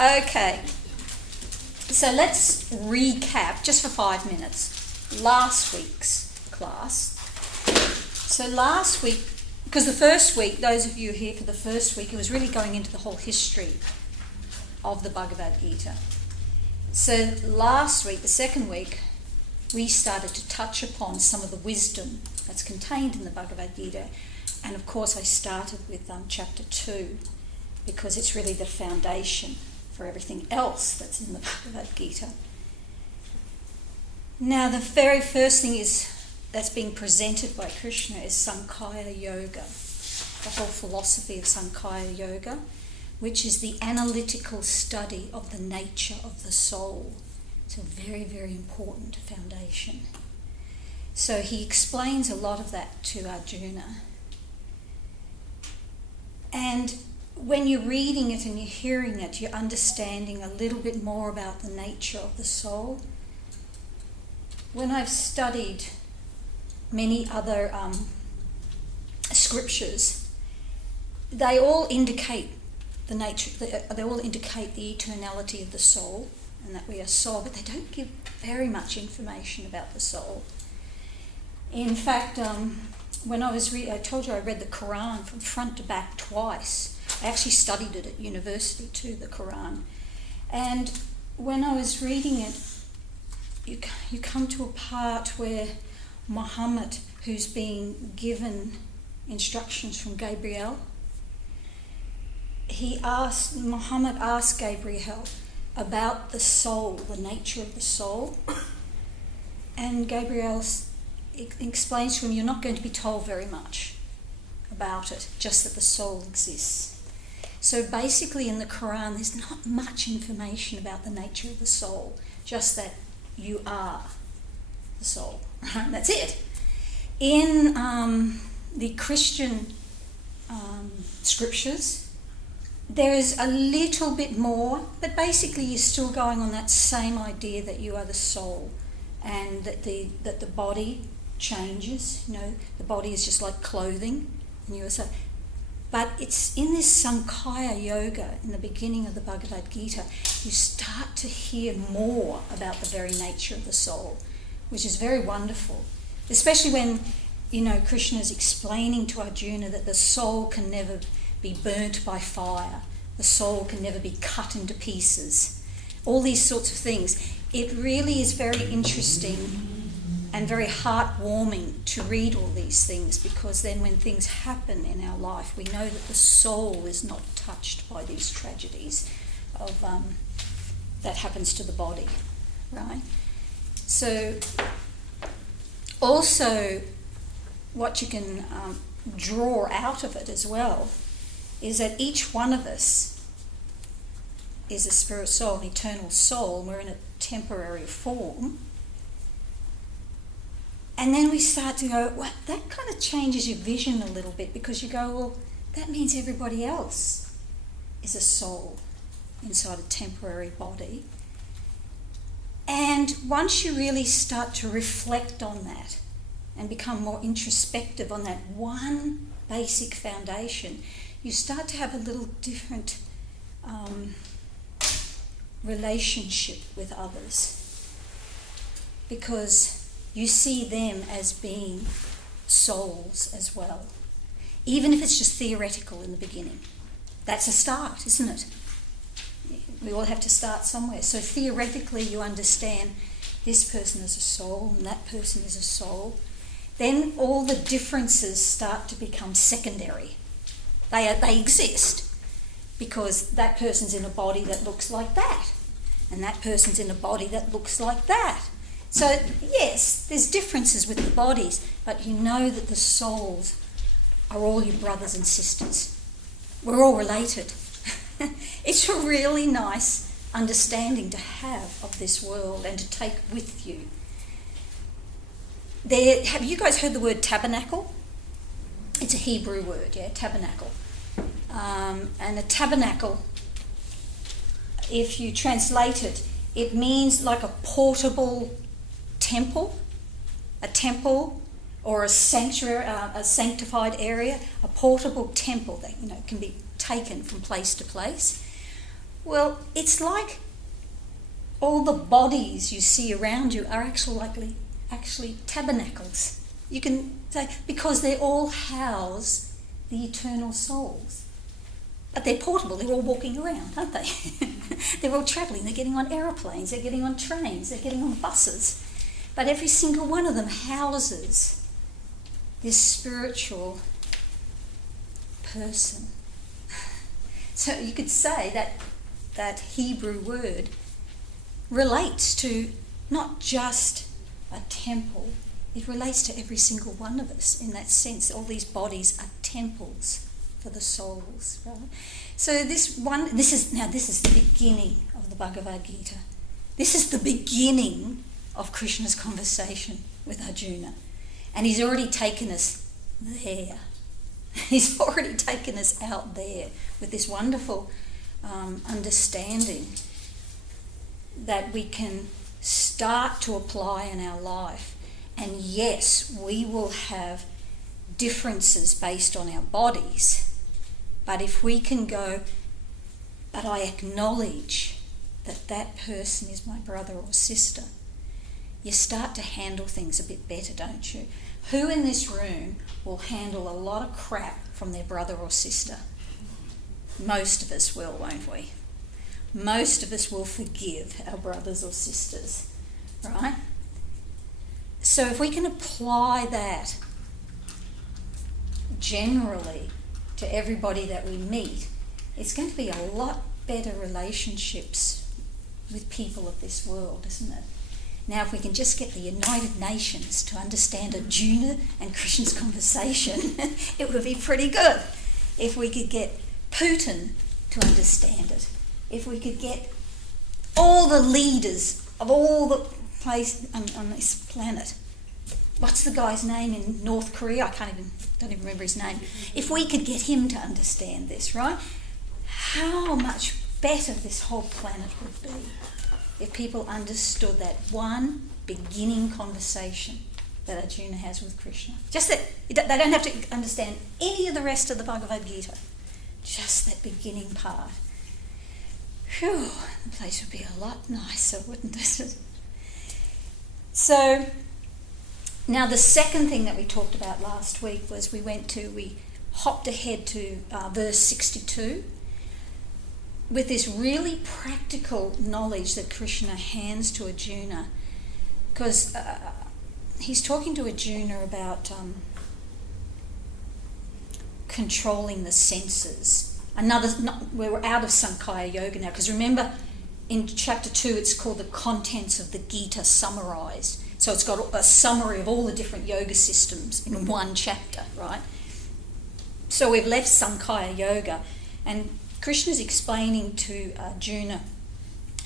Okay, so let's recap just for 5 minutes last week's class. So last week, because the first week, those of you here for the first week, it was really going into the whole history of the Bhagavad Gita. So last week, the second week, we started to touch upon some of the wisdom that's contained in the Bhagavad Gita. And of course I started with chapter 2 because it's really the foundation for everything else that's in the Bhagavad Gita. Now the very first thing that's being presented by Krishna is Sankhya Yoga, the whole philosophy of Sankhya Yoga, which is the analytical study of the nature of the soul. It's a very, very important foundation. So he explains a lot of that to Arjuna. And when you're reading it and you're hearing it, you're understanding a little bit more about the nature of the soul. When I've studied many other scriptures, they all indicate the nature, they all indicate the eternality of the soul and that we are soul, but they don't give very much information about the soul. In fact, when I told you I read the Quran from front to back twice. I actually studied it at university too, the Quran. And when I was reading it, you come to a part where Muhammad, who's being given instructions from Gabriel, Muhammad asked Gabriel about the soul, the nature of the soul. And Gabriel explains to him, you're not going to be told very much about it, just that the soul exists. So basically in the Quran there's not much information about the nature of the soul, just that you are the soul. That's it. In the Christian scriptures there is a little bit more, but basically you're still going on that same idea that you are the soul and that the body changes. You know, the body is just like clothing, and you are so. But it's in this Sankhya Yoga, in the beginning of the Bhagavad Gita, you start to hear more about the very nature of the soul, which is very wonderful. Especially when, Krishna is explaining to Arjuna that the soul can never be burnt by fire, the soul can never be cut into pieces, all these sorts of things. It really is very interesting and very heartwarming to read all these things, because then when things happen in our life, we know that the soul is not touched by these tragedies of that happens to the body, right? So also what you can draw out of it as well is that each one of us is a spirit soul, an eternal soul, and we're in a temporary form. And then we start to go, well, that kind of changes your vision a little bit, because you go, well, that means everybody else is a soul inside a temporary body. And once you really start to reflect on that and become more introspective on that one basic foundation, you start to have a little different relationship with others, because you see them as being souls as well, even if it's just theoretical in the beginning. That's a start, isn't it? We all have to start somewhere. So theoretically you understand this person is a soul and that person is a soul. Then all the differences start to become secondary. They exist because that person's in a body that looks like that, and that person's in a body that looks like that. So yes, there's differences with the bodies, but you know that the souls are all your brothers and sisters. We're all related. It's a really nice understanding to have of this world and to take with you. Have you guys heard the word tabernacle? It's a Hebrew word, tabernacle. And a tabernacle, if you translate it, it means like a portable temple, a temple or a sanctuary, a sanctified area, a portable temple that can be taken from place to place. Well, it's like all the bodies you see around you are actually tabernacles. You can say, because they all house the eternal souls. But they're portable, they're all walking around, aren't they? They're all travelling, they're getting on aeroplanes, they're getting on trains, they're getting on buses. But every single one of them houses this spiritual person. So you could say that Hebrew word relates to not just a temple, it relates to every single one of us in that sense. All these bodies are temples for the souls, right? So this is the beginning of the Bhagavad Gita. This is the beginning of Krishna's conversation with Arjuna. And he's already taken us there. He's already taken us out there with this wonderful understanding that we can start to apply in our life. And yes, we will have differences based on our bodies, but if we can go, but I acknowledge that that person is my brother or sister, you start to handle things a bit better, don't you? Who in this room will handle a lot of crap from their brother or sister? Most of us will, won't we? Most of us will forgive our brothers or sisters, right? So if we can apply that generally to everybody that we meet, it's going to be a lot better relationships with people of this world, isn't it? Now, if we can just get the United Nations to understand Arjuna and Krishna's conversation, it would be pretty good. If we could get Putin to understand it, if we could get all the leaders of all the places on this planet. What's the guy's name in North Korea? Don't even remember his name. If we could get him to understand this, right? How much better this whole planet would be if people understood that one beginning conversation that Arjuna has with Krishna. Just that they don't have to understand any of the rest of the Bhagavad Gita. Just that beginning part. Phew, the place would be a lot nicer, wouldn't it? So, now the second thing that we talked about last week was we hopped ahead to verse 62 with this really practical knowledge that Krishna hands to Arjuna, because he's talking to Arjuna about controlling the senses. We're out of Sankhya Yoga now, because remember in chapter 2 it's called the contents of the Gita summarised. So it's got a summary of all the different yoga systems in one chapter, right? So we've left Sankhya Yoga, and Krishna's explaining to Arjuna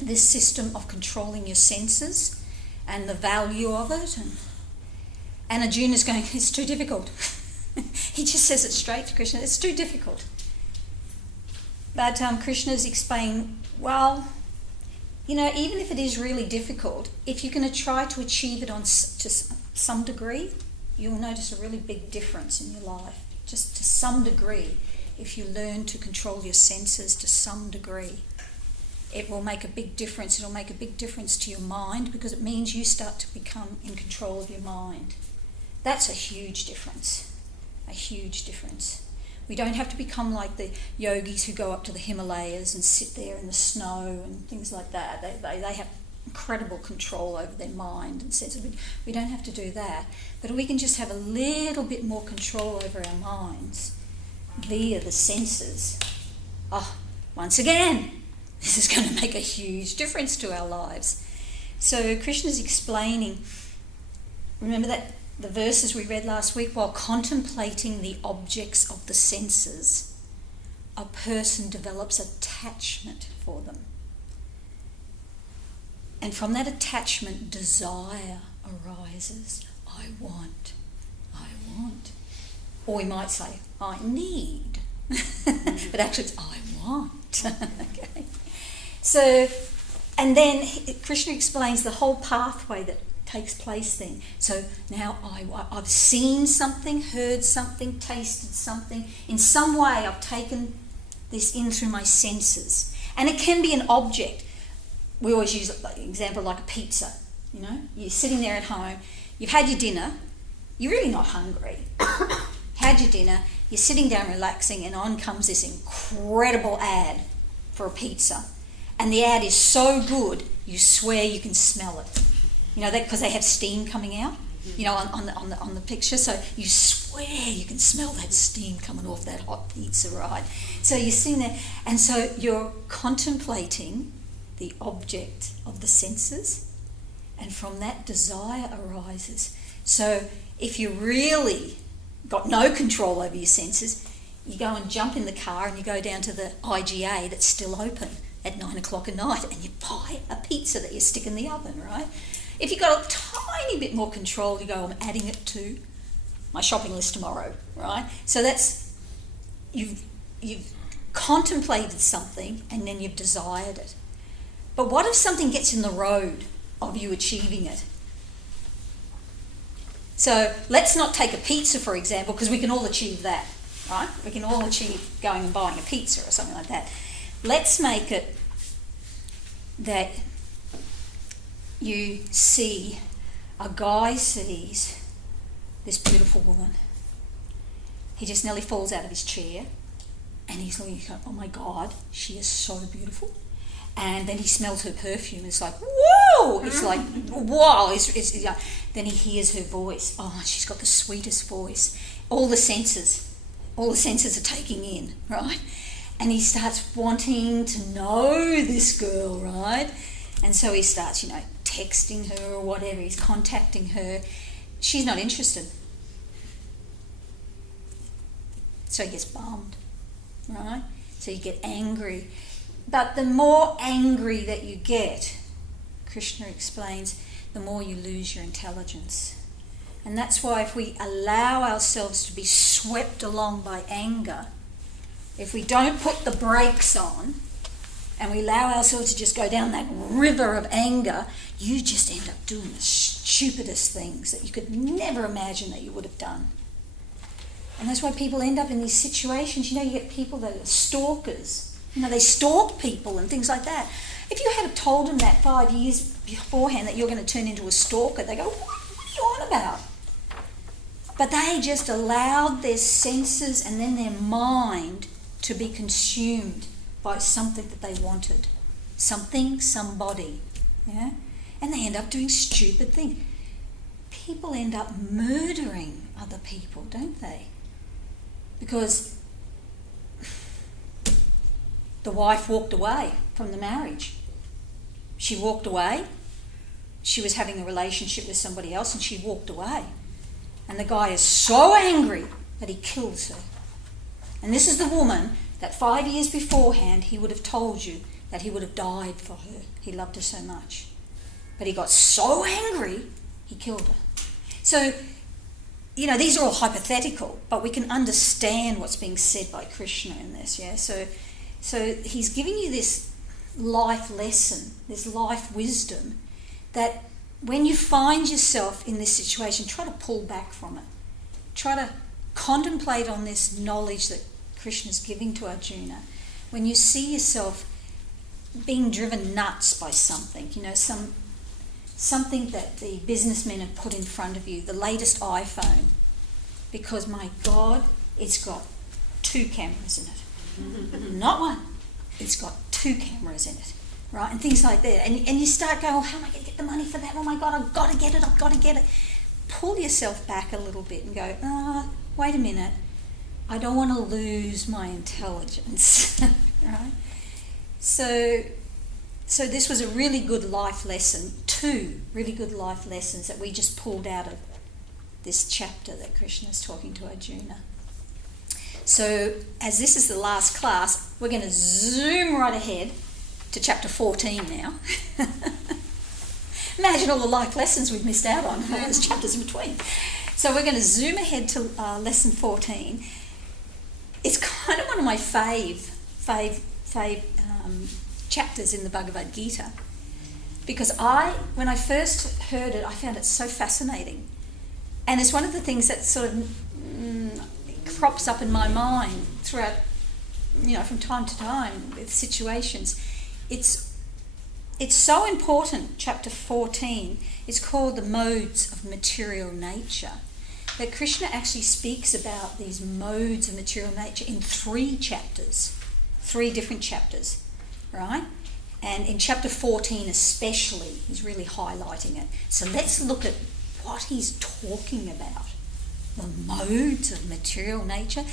this system of controlling your senses and the value of it. And Arjuna's going, it's too difficult. He just says it straight to Krishna, it's too difficult. But Krishna's explaining, well, even if it is really difficult, if you're going to try to achieve it to some degree, you'll notice a really big difference in your life. Just to some degree, if you learn to control your senses to some degree, it will make a big difference. It'll make a big difference to your mind, because it means you start to become in control of your mind. That's a huge difference. A huge difference. We don't have to become like the yogis who go up to the Himalayas and sit there in the snow and things like that. They have incredible control over their mind and sense. We don't have to do that. But we can just have a little bit more control over our minds via the senses. Once again, this is going to make a huge difference to our lives. So Krishna's explaining, remember that the verses we read last week, while contemplating the objects of the senses, a person develops attachment for them. And from that attachment, desire arises. I want. Or we might say, I need. But actually it's I want. Okay. So, and then Krishna explains the whole pathway that takes place then. So now I've seen something, heard something, tasted something. In some way I've taken this in through my senses. And it can be an object. We always use an example like a pizza. You know, you're sitting there at home, you've had your dinner, you're really not hungry. Had your dinner, you're sitting down relaxing, and on comes this incredible ad for a pizza. And the ad is so good, you swear you can smell it. You know, that because they have steam coming out, you know, on the picture. So you swear you can smell that steam coming off that hot pizza, right? So you're sitting there, and so you're contemplating the object of the senses, and from that desire arises. So if you really got no control over your senses, you go and jump in the car and you go down to the IGA that's still open at 9 o'clock at night, and you buy a pizza that you stick in the oven, right? If you've got a tiny bit more control, you go, I'm adding it to my shopping list tomorrow, right? So that's, you've contemplated something and then you've desired it. But what if something gets in the road of you achieving it? So let's not take a pizza, for example, because we can all achieve that, right? We can all achieve going and buying a pizza or something like that. Let's make it that you see, a guy sees this beautiful woman. He just nearly falls out of his chair, and he's looking, oh my God, she is so beautiful. And then he smells her perfume. It's like, whoa! It's like, wow! Then he hears her voice. Oh, she's got the sweetest voice. All the senses are taking in, right? And he starts wanting to know this girl, right? And so he starts, you know, texting her or whatever. He's contacting her. She's not interested. So he gets bummed, right? So you get angry. But the more angry that you get, Krishna explains, the more you lose your intelligence. And that's why if we allow ourselves to be swept along by anger, if we don't put the brakes on and we allow ourselves to just go down that river of anger, you just end up doing the stupidest things that you could never imagine that you would have done. And that's why people end up in these situations. You know, you get people that are stalkers. You know, they stalk people and things like that. If you had told them that 5 years beforehand that you're going to turn into a stalker, they go, what are you on about? But they just allowed their senses and then their mind to be consumed by something that they wanted. Something, somebody. Yeah? And they end up doing stupid things. People end up murdering other people, don't they? Because the wife walked away from the marriage. She walked away. She was having a relationship with somebody else and she walked away. And the guy is so angry that he kills her. And this is the woman that 5 years beforehand he would have told you that he would have died for her. He loved her so much. But he got so angry, he killed her. So, you know, these are all hypothetical, but we can understand what's being said by Krishna in this, yeah? So he's giving you this life lesson, this life wisdom, that when you find yourself in this situation, try to pull back from it. Try to contemplate on this knowledge that Krishna's giving to Arjuna. When you see yourself being driven nuts by something, you know, something that the businessmen have put in front of you, the latest iPhone, because my God, it's got 2 cameras in it. Not one. It's got 2 cameras in it, right? And things like that. And you start going, oh, how am I going to get the money for that? Oh my God, I've got to get it. Pull yourself back a little bit and go, wait a minute. I don't want to lose my intelligence, right? So this was a really good life lesson, 2 really good life lessons that we just pulled out of this chapter that Krishna is talking to Arjuna. So as this is the last class, we're going to zoom right ahead to chapter 14 now. Imagine all the life lessons we've missed out on, all those chapters in between. So we're going to zoom ahead to lesson 14. It's kind of one of my fave chapters in the Bhagavad Gita, because when I first heard it, I found it so fascinating. And it's one of the things that sort of crops up in my mind throughout from time to time with situations. It's so important. Chapter 14 is called the modes of material nature. That Krishna actually speaks about these modes of material nature in 3 chapters, 3 different chapters, right? And in chapter 14 especially, he's really highlighting it. So let's look at what he's talking about. The modes of material nature.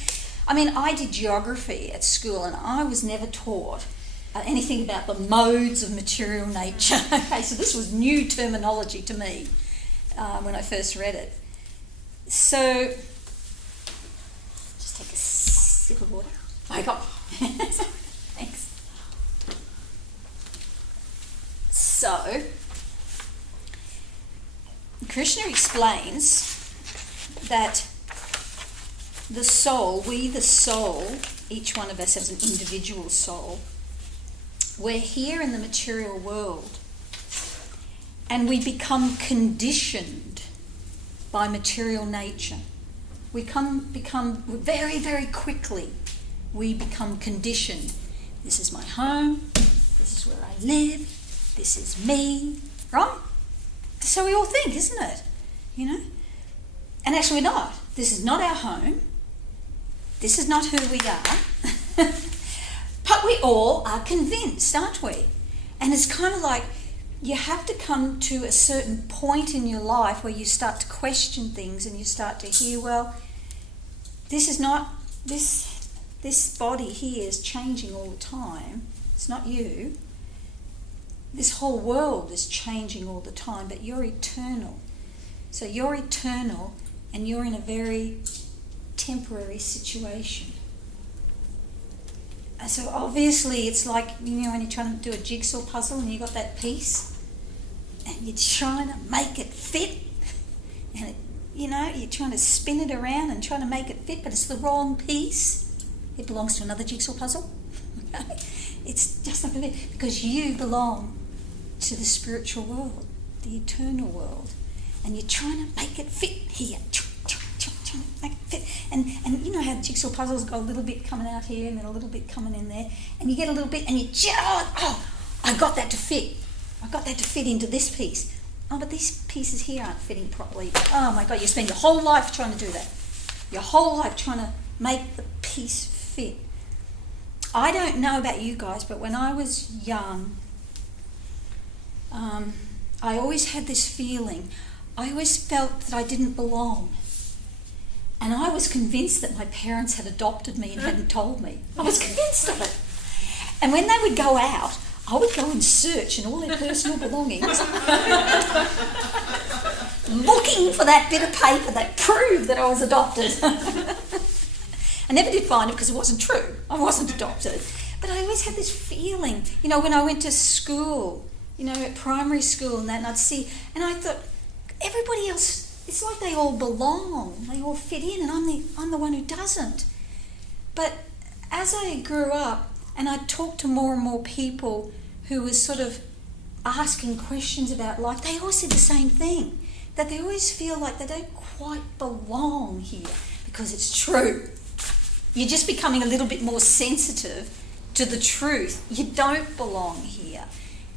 I mean, I did geography at school and I was never taught anything about the modes of material nature. Okay, so this was new terminology to me when I first read it. So, just take a sip of water. I got. Thanks. So, Krishna explains that the soul, each one of us has an individual soul. We're here in the material world and we become conditioned by material nature. We become very, very quickly, we become conditioned. This is my home, this is where I live, this is me, right? So we all think, isn't it? And actually we're not. This is not our home. This is not who we are. But we all are convinced, aren't we? And it's kind of like you have to come to a certain point in your life where you start to question things and you start to hear, well, this is not, this body here is changing all the time. It's not you. This whole world is changing all the time, but you're eternal. So you're eternal and you're in a very temporary situation. And so obviously it's like, when you're trying to do a jigsaw puzzle and you've got that piece and you're trying to make it fit and you're trying to spin it around and trying to make it fit, but it's the wrong piece. It belongs to another jigsaw puzzle. Okay? It's just not going to be, because you belong to the spiritual world, the eternal world, and you're trying to make it fit here. Make it fit. And you know how jigsaw puzzles got a little bit coming out here and then a little bit coming in there, and you get a little bit and you I got that to fit. I got that to fit into this piece. Oh, but these pieces here aren't fitting properly. Oh my God, you spend your whole life trying to do that. Your whole life trying to make the piece fit. I don't know about you guys, but when I was young, I always had this feeling. I always felt that I didn't belong. And I was convinced that my parents had adopted me and hadn't told me. I was convinced of it. And when they would go out, I would go and search in all their personal belongings, looking for that bit of paper that proved that I was adopted. I never did find it because it wasn't true. I wasn't adopted. But I always had this feeling, when I went to school, at primary school and that, and I'd see, and I thought, everybody else, it's like they all belong, they all fit in, and I'm the one who doesn't. But as I grew up and I talked to more and more people who were sort of asking questions about life, they always said the same thing, that they always feel like they don't quite belong here, because it's true. You're just becoming a little bit more sensitive to the truth. You don't belong here.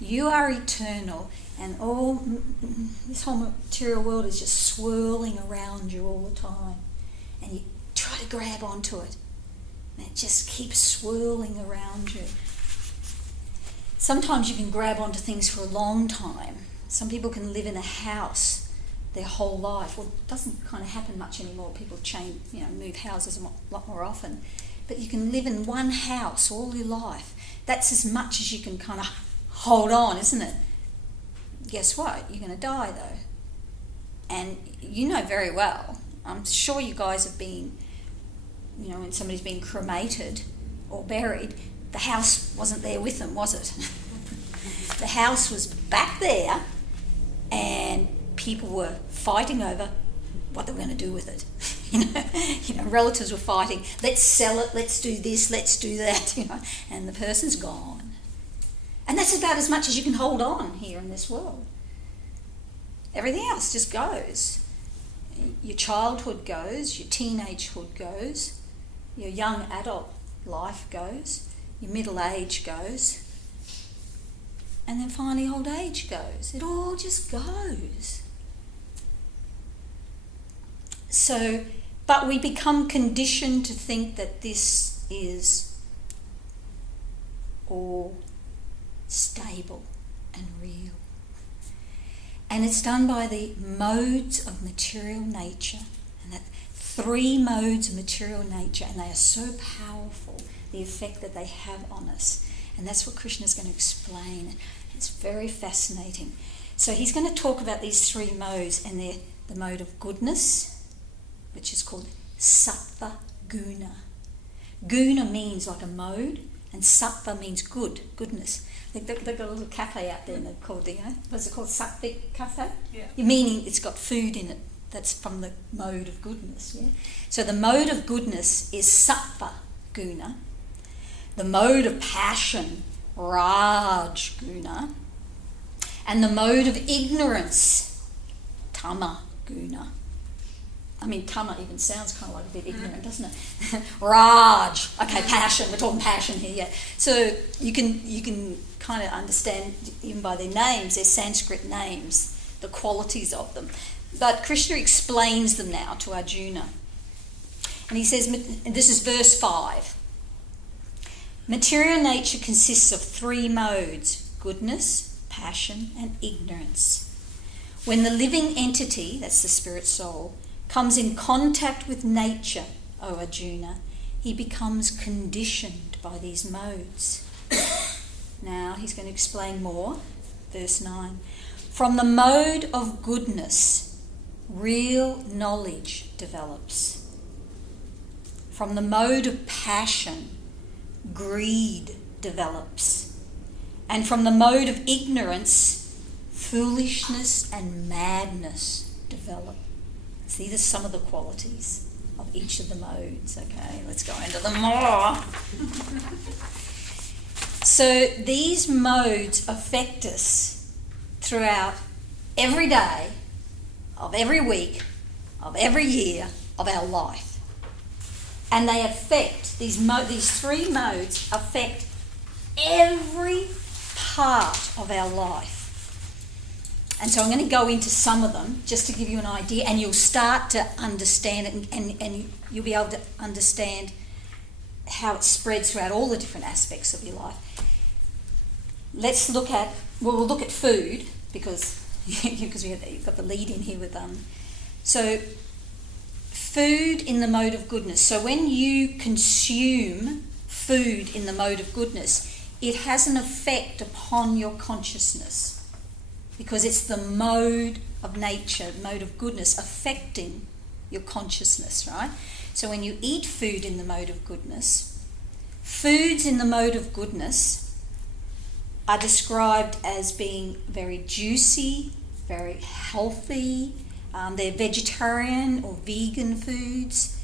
You are eternal, and this whole material world is just swirling around you all the time. And you try to grab onto it, and it just keeps swirling around you. Sometimes you can grab onto things for a long time. Some people can live in a house their whole life. Well, it doesn't kind of happen much anymore. People change, move houses a lot more often. But you can live in one house all your life. That's as much as you can kind of hold on, isn't it? Guess what? You're going to die, though. And you know very well, I'm sure you guys have been, when somebody's been cremated or buried, the house wasn't there with them, was it? The house was back there, and people were fighting over what they were going to do with it. Relatives were fighting, let's sell it, let's do this, let's do that, and the person's gone. And that's about as much as you can hold on here in this world. Everything else just goes. Your childhood goes, your teenagehood goes, your young adult life goes, your middle age goes, and then finally old age goes. It all just goes. So, but we become conditioned to think that this is all stable and real. And it's done by the modes of material nature. And that 3 modes of material nature, and they are so powerful, the effect that they have on us. And that's what Krishna is going to explain. It's very fascinating. So he's going to talk about these 3 modes, and they're the mode of goodness, which is called sattva guna. Guna means like a mode, and sattva means goodness. They've got a little cafe out there, and they're called what's it called, Sattvic Cafe? Yeah. Meaning it's got food in it. That's from the mode of goodness. Yeah. So the mode of goodness is sattva guna. The mode of passion, raj guna. And the mode of ignorance, tama guna. I mean, tama even sounds kind of like a bit ignorant, doesn't it? Raj, okay, passion. We're talking passion here, yeah. So you can kind of understand even by their names, their Sanskrit names, the qualities of them. But Krishna explains them now to Arjuna, and he says, and this is verse 5. Material nature consists of 3 modes: goodness, passion, and ignorance. When the living entity, that's the spirit soul, comes in contact with nature, O Arjuna, he becomes conditioned by these modes. Now he's going to explain more. Verse 9. From the mode of goodness, real knowledge develops. From the mode of passion, greed develops. And from the mode of ignorance, foolishness and madness develop. So these are some of the qualities of each of the modes. Okay, let's go into them more. So these modes affect us throughout every day of every week of every year of our life. And they affect, these 3 modes affect every part of our life. And so I'm going to go into some of them just to give you an idea, and you'll start to understand it, and you'll be able to understand how it spreads throughout all the different aspects of your life. We'll look at food, because you've got the lead in here with so food in the mode of goodness. So when you consume food in the mode of goodness, it has an effect upon your consciousness, because it's the mode of nature, mode of goodness, affecting your consciousness, right? So when you eat food in the mode of goodness, foods in the mode of goodness are described as being very juicy, very healthy. They're vegetarian or vegan foods.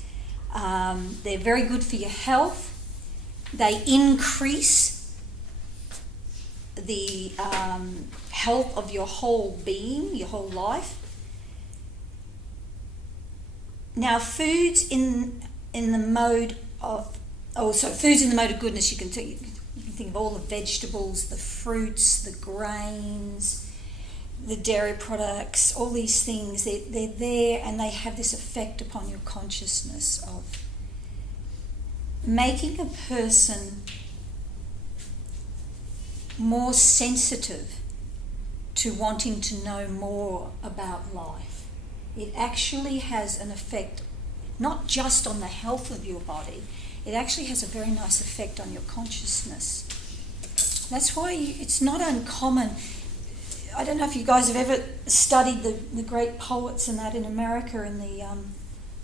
They're very good for your health. They increase the health of your whole being, your whole life. Now, foods in the mode of foods in the mode of goodness, you can think of all the vegetables, the fruits, the grains, the dairy products, all these things. They're there, and they have this effect upon your consciousness of making a person more sensitive to wanting to know more about life. It actually has an effect not just on the health of your body, it actually has a very nice effect on your consciousness. That's why it's not uncommon. I don't know if you guys have ever studied the great poets and that in America in the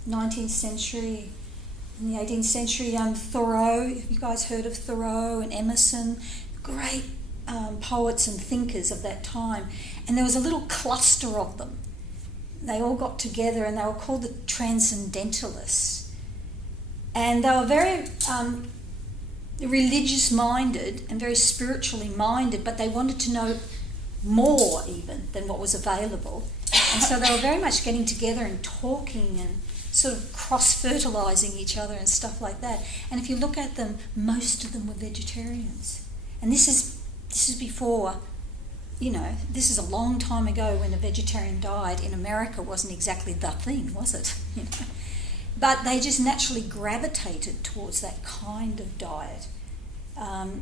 19th century, in the 18th century. Thoreau, have you guys heard of Thoreau and Emerson? Great poets and thinkers of that time. And there was a little cluster of them. They all got together, and they were called the Transcendentalists. And they were very religious minded and very spiritually minded, but they wanted to know more even than what was available. And so they were very much getting together and talking and sort of cross-fertilising each other and stuff like that. And if you look at them, most of them were vegetarians. And this is before, this is a long time ago when a vegetarian diet in America wasn't exactly the thing, was it? But they just naturally gravitated towards that kind of diet.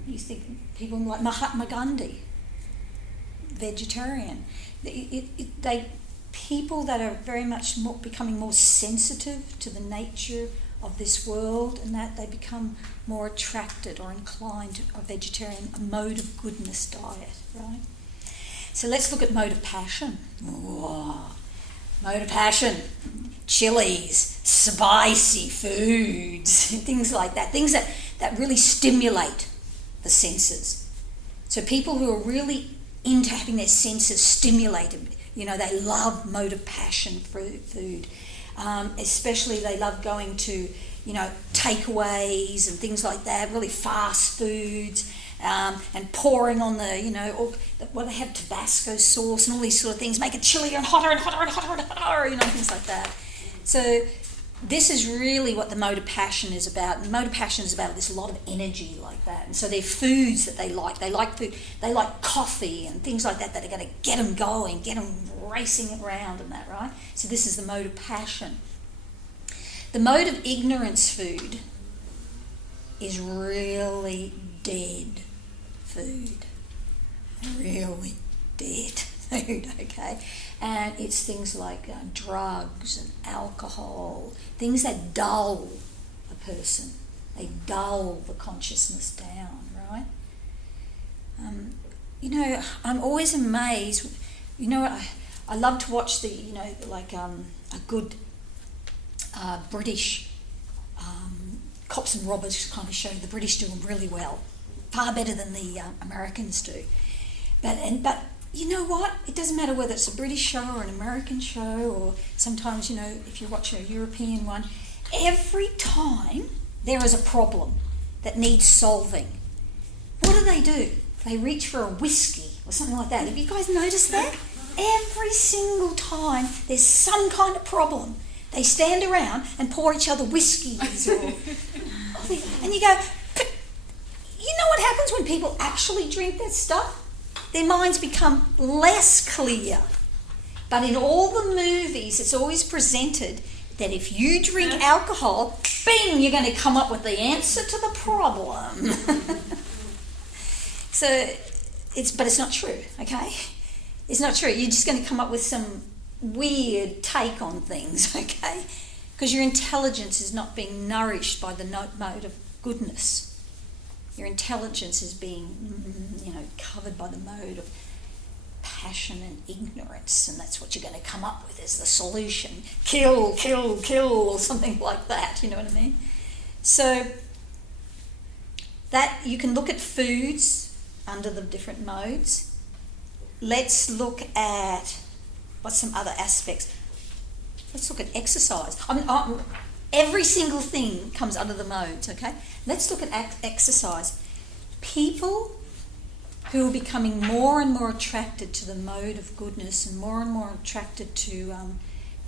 You think people like Mahatma Gandhi, vegetarian. People that are very much becoming more sensitive to the nature of this world, and that they become more attracted or inclined to a vegetarian, a mode of goodness diet, right? So let's look at mode of passion. Whoa. Mode of passion, chilies, spicy foods, things like that, things that really stimulate the senses. So people who are really into having their senses stimulated, they love mode of passion food. Especially they love going to, takeaways and things like that, really fast foods, and pouring on they have Tabasco sauce and all these sort of things, make it chillier and hotter and hotter and hotter and hotter, things like that. So this is really what the mode of passion is about. And the mode of passion is about this lot of energy like that. And so they're foods that they like. They like food. They like coffee and things like that are going to get them going, get them racing around and that, right? So this is the mode of passion. The mode of ignorance food is really dead food. Really dead food, okay? And it's things like drugs and alcohol, things that dull a person. They dull the consciousness down, right? I'm always amazed. I love to watch a good British cops and robbers kind of show. The British do them really well, far better than the Americans do. But you know what? It doesn't matter whether it's a British show or an American show, or sometimes, if you watch a European one, every time there is a problem that needs solving, what do? They reach for a whiskey or something like that. Have you guys noticed that? Every single time there's some kind of problem, they stand around and pour each other whiskeys and you go, but you know what happens when people actually drink that stuff? Their minds become less clear. But in all the movies, it's always presented that if you drink alcohol, bing, you're going to come up with the answer to the problem. But it's not true, okay? It's not true. You're just going to come up with some weird take on things, okay? Because your intelligence is not being nourished by the mode of goodness. Your intelligence is being, covered by the mode of passion and ignorance, and that's what you're going to come up with as the solution. Kill, kill, kill, or something like that, you know what I mean? So that you can look at foods under the different modes. Let's look at what's some other aspects. Let's look at exercise. Every single thing comes under the modes, okay? Let's look at exercise. People who are becoming more and more attracted to the mode of goodness and more attracted to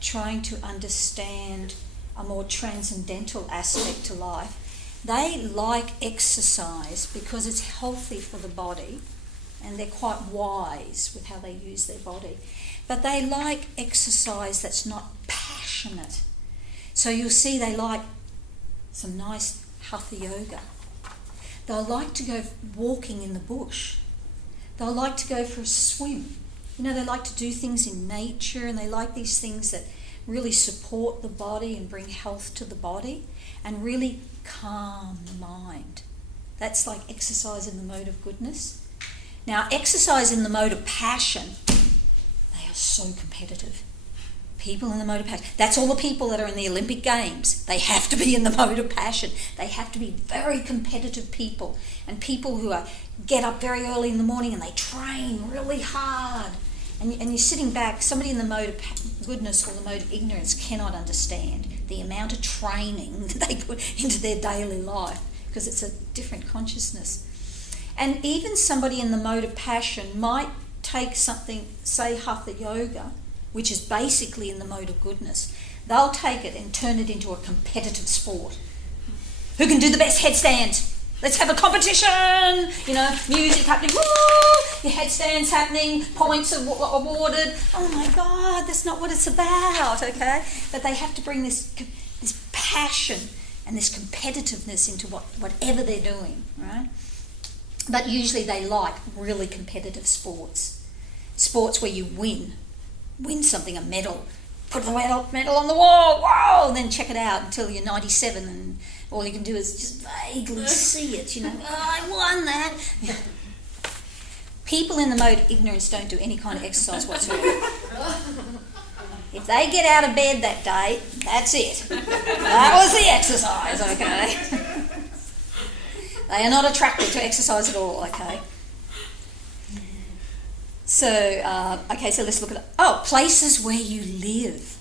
trying to understand a more transcendental aspect to life, they like exercise because it's healthy for the body, and they're quite wise with how they use their body. But they like exercise that's not passionate. So you'll see they like some nice hatha yoga. They'll like to go walking in the bush. They'll like to go for a swim. They like to do things in nature, and they like these things that really support the body and bring health to the body and really calm the mind. That's like exercise in the mode of goodness. Now, exercise in the mode of passion, they are so competitive. People in the mode of passion. That's all the people that are in the Olympic Games. They have to be in the mode of passion. They have to be very competitive people, and people who get up very early in the morning and they train really hard. And you're sitting back, somebody in the mode of goodness or the mode of ignorance cannot understand the amount of training that they put into their daily life, because it's a different consciousness. And even somebody in the mode of passion might take something, say hatha yoga, which is basically in the mode of goodness. they'll take it and turn it into a competitive sport. Who can do the best headstand? Let's have a competition, music happening, woo, your headstands happening, points awarded. Oh my God, that's not what it's about, okay? But they have to bring this passion and this competitiveness into whatever they're doing, right? But usually they like really competitive sports. Sports where you win something, a medal, put the medal on the wall, whoa, and then check it out until you're 97 and all you can do is just vaguely see it, I won that. People in the mode of ignorance don't do any kind of exercise whatsoever. If they get out of bed that day, that's it. That was the exercise, okay? They are not attracted to exercise at all, okay? So let's look at places where you live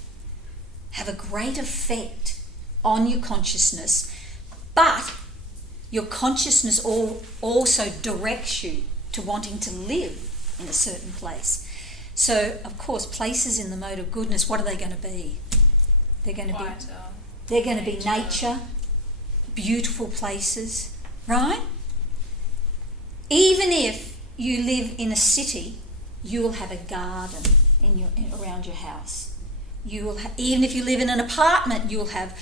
have a great effect on your consciousness, but your consciousness also directs you to wanting to live in a certain place. So, of course, places in the mode of goodness, what are they going to be? They're going to be nature, beautiful places, right? Even if you live in a city, you will have a garden around your house. Even if you live in an apartment, you'll have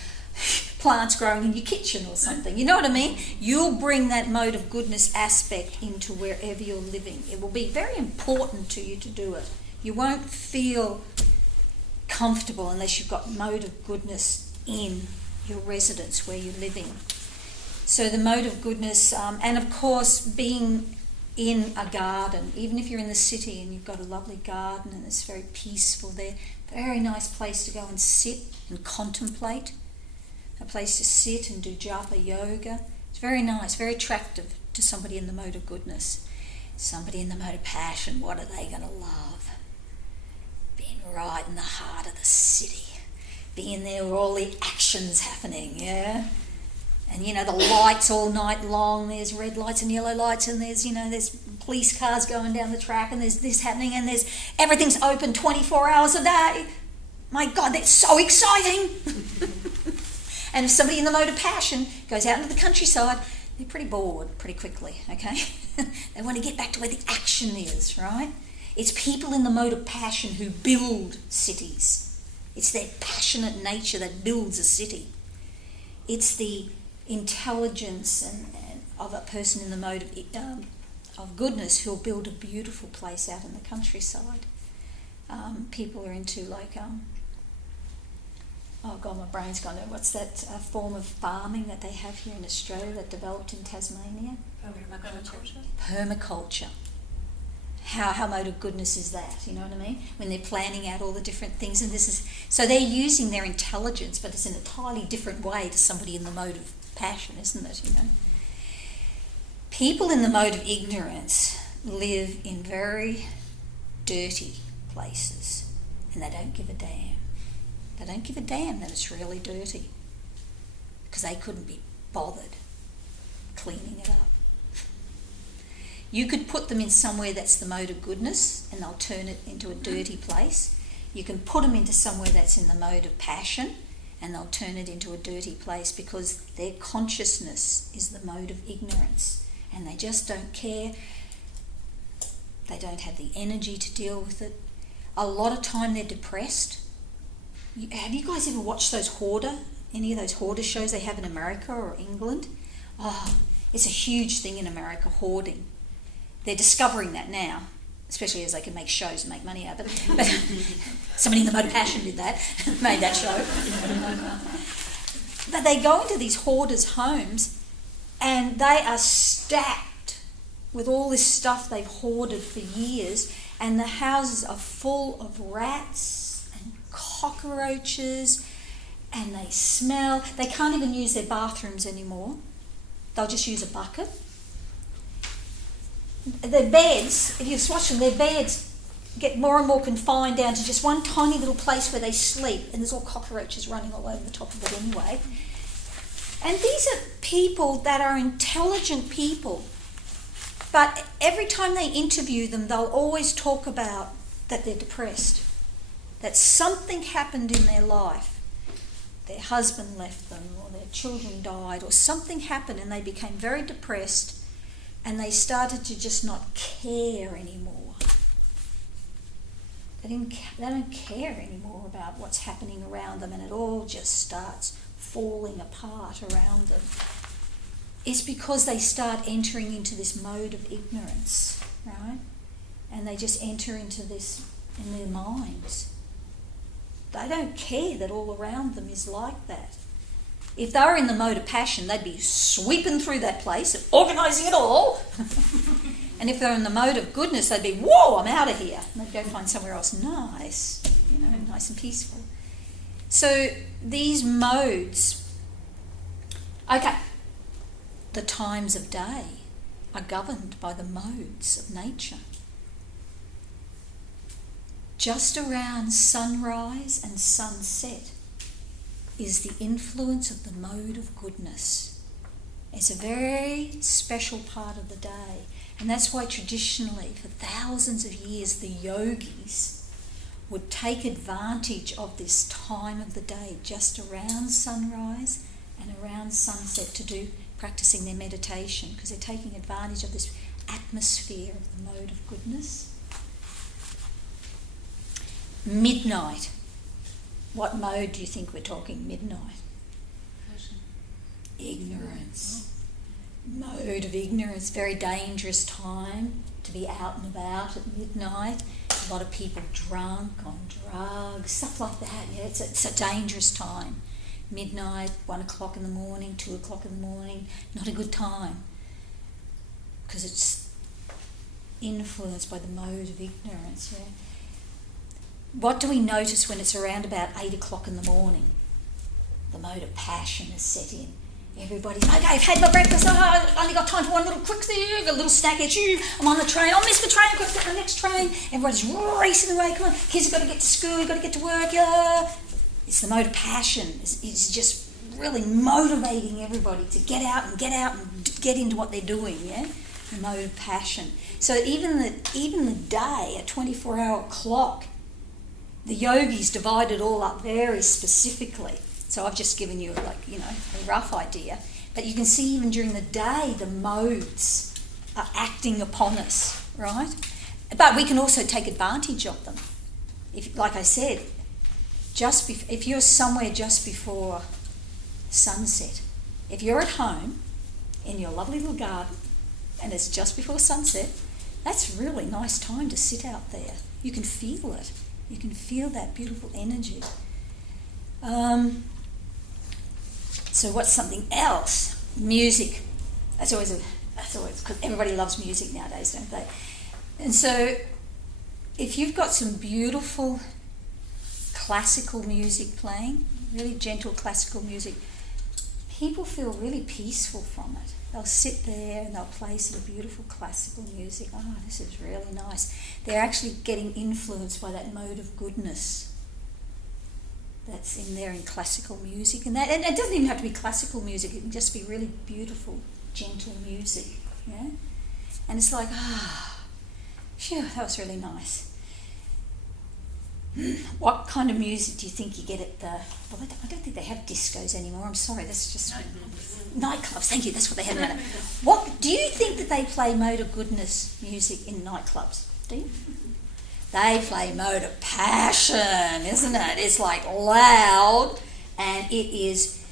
plants growing in your kitchen or something. You know what I mean? You'll bring that mode of goodness aspect into wherever you're living. It will be very important to you to do it. You won't feel comfortable unless you've got mode of goodness in your residence where you're living. So the mode of goodness, and of course being in a garden, even if you're in the city and you've got a lovely garden and it's very peaceful there, very nice place to go and sit and contemplate, a place to sit and do japa yoga. It's very nice, very attractive to somebody in the mode of goodness. Somebody in the mode of passion, what are they going to love? Being right in the heart of the city, being there where all the action's happening, yeah? And the lights all night long, there's red lights and yellow lights, and there's police cars going down the track, and there's this happening, and everything's open 24 hours a day. My God, that's so exciting. And if somebody in the mode of passion goes out into the countryside, they're pretty bored pretty quickly, okay? They want to get back to where the action is, right? It's people in the mode of passion who build cities. It's their passionate nature that builds a city. It's the intelligence and of a person in the mode of goodness who'll build a beautiful place out in the countryside. People are into oh God, my brain's gone. What's that form of farming that they have here in Australia that developed in Tasmania? Permaculture. How mode of goodness is that? You know what I mean? When they're planning out all the different things, and so they're using their intelligence, but it's in an entirely different way to somebody in the mode of passion, isn't it? People in the mode of ignorance live in very dirty places, and they don't give a damn. They don't give a damn that it's really dirty because they couldn't be bothered cleaning it up. You could put them in somewhere that's the mode of goodness and they'll turn it into a dirty place. You can put them into somewhere that's in the mode of passion and they'll turn it into a dirty place because their consciousness is the mode of ignorance and they just don't care. They don't have the energy to deal with it. A lot of time they're depressed. Have you guys ever watched any of those hoarder shows they have in America or England? Oh, it's a huge thing in America, hoarding. They're discovering that now, especially as they can make shows and make money out of it. But somebody in the mode of passion did that, made that show. But they go into these hoarders' homes and they are stacked with all this stuff they've hoarded for years, and the houses are full of rats and cockroaches, and they smell. They can't even use their bathrooms anymore. They'll just use a bucket. Their beds, if you watch them, their beds get more and more confined down to just one tiny little place where they sleep, and there's all cockroaches running all over the top of it anyway. And these are people that are intelligent people, but every time they interview them, they'll always talk about that they're depressed, that something happened in their life their husband left them or their children died or something happened and they became very depressed and they started to just not care anymore. They don't care anymore about what's happening around them and it all just starts falling apart around them. It's because they start entering into this mode of ignorance, right? And they just enter into this in their minds. They don't care that all around them is like that. If they were in the mode of passion, they'd be sweeping through that place and organising it all. And if they're in the mode of goodness, they'd be, whoa, I'm out of here. And they'd go find somewhere else nice, nice and peaceful. So these modes, okay, the times of day are governed by the modes of nature. Just around sunrise and sunset is the influence of the mode of goodness. It's a very special part of the day. And that's why traditionally, for thousands of years, the yogis would take advantage of this time of the day just around sunrise and around sunset to do practicing their meditation, because they're taking advantage of this atmosphere of the mode of goodness. Midnight. What mode do you think we're talking midnight? Ignorance. Mode of ignorance, very dangerous time to be out and about at midnight. A lot of people drunk, on drugs, stuff like that. Yeah, it's a dangerous time. Midnight, 1 o'clock in the morning, 2 o'clock in the morning, not a good time because it's influenced by the mode of ignorance. Yeah. What do we notice when it's around about 8 o'clock in the morning? The mode of passion is set in. Everybody's, okay, I've had my breakfast, I've only got time for one little quick thing, a little snack at you, I'm on the train, I'll miss the train, I've got to get the next train. Everybody's racing away, come on, kids have got to get to school, you've got to get to work. It's the mode of passion. It's just really motivating everybody to get out and get into what they're doing, yeah? The mode of passion. So even the day, a 24-hour clock, the yogis divide it all up very specifically. So I've just given you a rough idea. But you can see even during the day, the modes are acting upon us, right? But we can also take advantage of them. If, like I said, if you're somewhere just before sunset, if you're at home in your lovely little garden and it's just before sunset, that's a really nice time to sit out there. You can feel it. You can feel that beautiful energy. So what's something else? Music. That's always because everybody loves music nowadays, don't they? And so if you've got some beautiful classical music playing, really gentle classical music, people feel really peaceful from it. They'll sit there and they'll play sort of beautiful classical music. Oh, this is really nice. They're actually getting influenced by that mode of goodness that's in there in classical music. And it doesn't even have to be classical music. It can just be really beautiful, gentle music. Yeah? And it's like, phew, that was really nice. What kind of music do you think you get at the... Well, I don't think they have discos anymore. I'm sorry, that's just... Nightclubs, thank you, that's what they have now. What do you think that they play mode of goodness music in nightclubs? Do you? They play mode of passion, isn't it? It's like loud and it is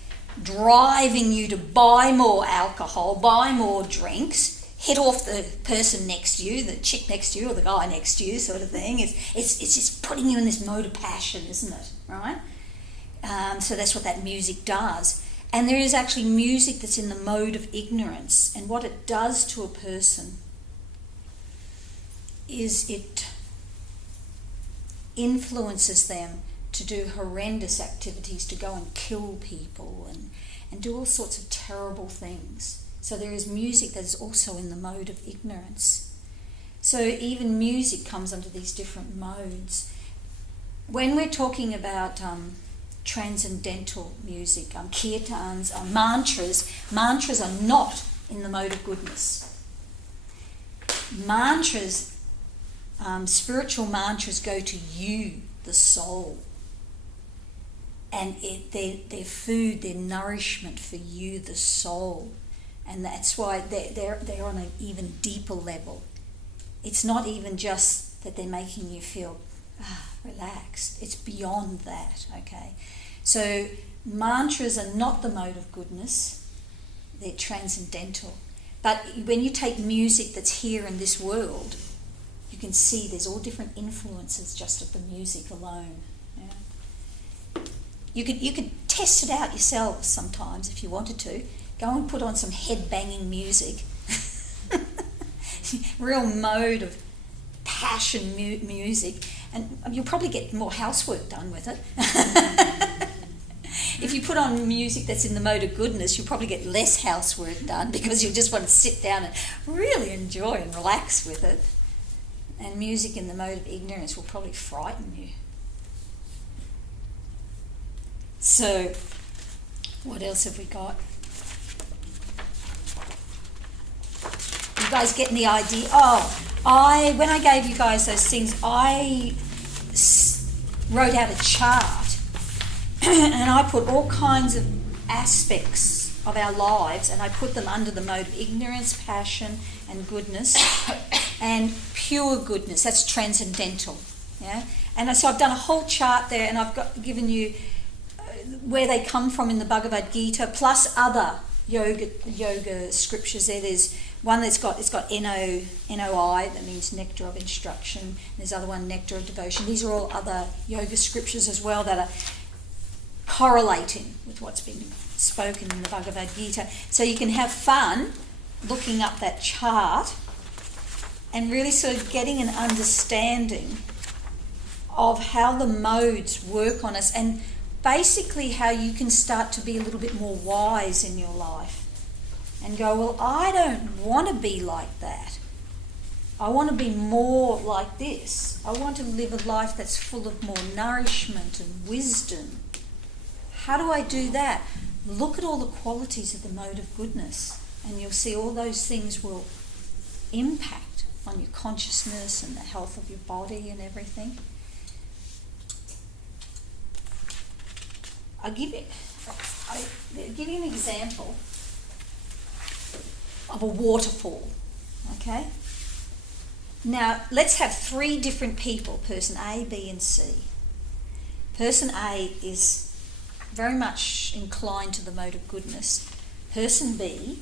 driving you to buy more alcohol, buy more drinks, hit off the person next to you, the chick next to you or the guy next to you sort of thing. It's just putting you in this mode of passion, isn't it? Right? So that's what that music does. And there is actually music that's in the mode of ignorance. And what it does to a person is it influences them to do horrendous activities, to go and kill people and do all sorts of terrible things. So there is music that is also in the mode of ignorance. So even music comes under these different modes. When we're talking about transcendental music, kirtans, mantras are not in the mode of goodness. Mantras, spiritual mantras go to you, the soul. and they're food, they're nourishment for you, the soul. And that's why they're on an even deeper level. It's not even just that they're making you feel relaxed. It's beyond that, okay? So mantras are not the mode of goodness. They're transcendental. But when you take music that's here in this world, you can see there's all different influences just of the music alone. Yeah? You could test it out yourselves sometimes if you wanted to. Go and put on some head-banging music. Real mode of passion music. And you'll probably get more housework done with it. If you put on music that's in the mode of goodness, you'll probably get less housework done because you'll just want to sit down and really enjoy and relax with it. And music in the mode of ignorance will probably frighten you. So, what else have we got? You guys getting the idea? When I gave you guys those things, I wrote out a chart and I put all kinds of aspects of our lives and I put them under the mode of ignorance, passion and goodness and pure goodness. That's transcendental. Yeah? And so I've done a whole chart there and I've given you where they come from in the Bhagavad Gita plus other yoga scriptures there. There's one that's got NOI, that means nectar of instruction. There's other one, nectar of devotion. These are all other yoga scriptures as well that are correlating with what's been spoken in the Bhagavad Gita. So you can have fun looking up that chart and really sort of getting an understanding of how the modes work on us and basically how you can start to be a little bit more wise in your life and go, well, I don't want to be like that. I want to be more like this. I want to live a life that's full of more nourishment and wisdom. How do I do that? Look at all the qualities of the mode of goodness and you'll see all those things will impact on your consciousness and the health of your body and everything. I'll give you an example of a waterfall, okay? Now, let's have 3 different people, person A, B and C. Person A is very much inclined to the mode of goodness. Person B,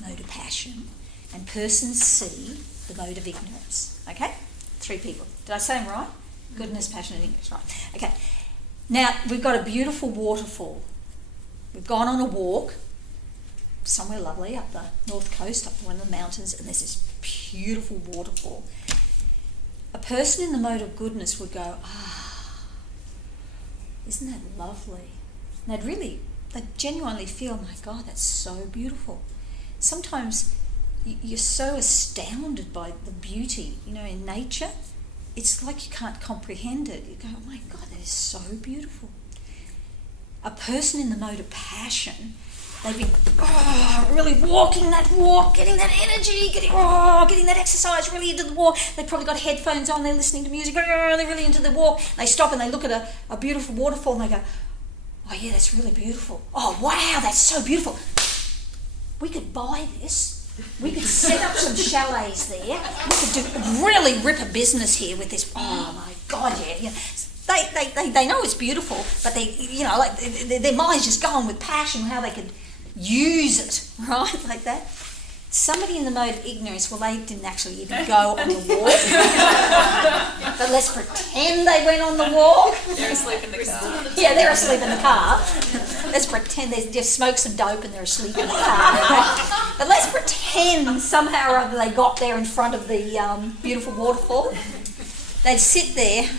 mode of passion. And person C, the mode of ignorance, okay? 3 people. Did I say them right? Goodness, passion and ignorance, right. Okay. Now, we've got a beautiful waterfall. We've gone on a walk somewhere lovely up the north coast, up one of the mountains, and there's this beautiful waterfall. A person in the mode of goodness would go, isn't that lovely? And they'd genuinely feel, my God, that's so beautiful. Sometimes you're so astounded by the beauty, in nature. It's like you can't comprehend it. You go, oh my God, that is so beautiful. A person in the mode of passion, they'd be really walking that walk, getting that energy, getting that exercise, really into the walk. They've probably got headphones on, they're listening to music, they're really into the walk. They stop and they look at a beautiful waterfall and they go, oh yeah, that's really beautiful. Oh wow, that's so beautiful. We could buy this. We could set up some chalets there. We could really rip a business here with this. Oh my God, yeah. They know it's beautiful, but their mind's just going with passion how they could use it, right? Like that. Somebody in the mode of ignorance, well, they didn't actually even go on the walk. But let's pretend they went on the walk. They're asleep in the car. Yeah, they're asleep in the car. Let's pretend they just smoked some dope and they're asleep in the car. But let's pretend somehow or other they got there in front of the beautiful waterfall. They'd sit there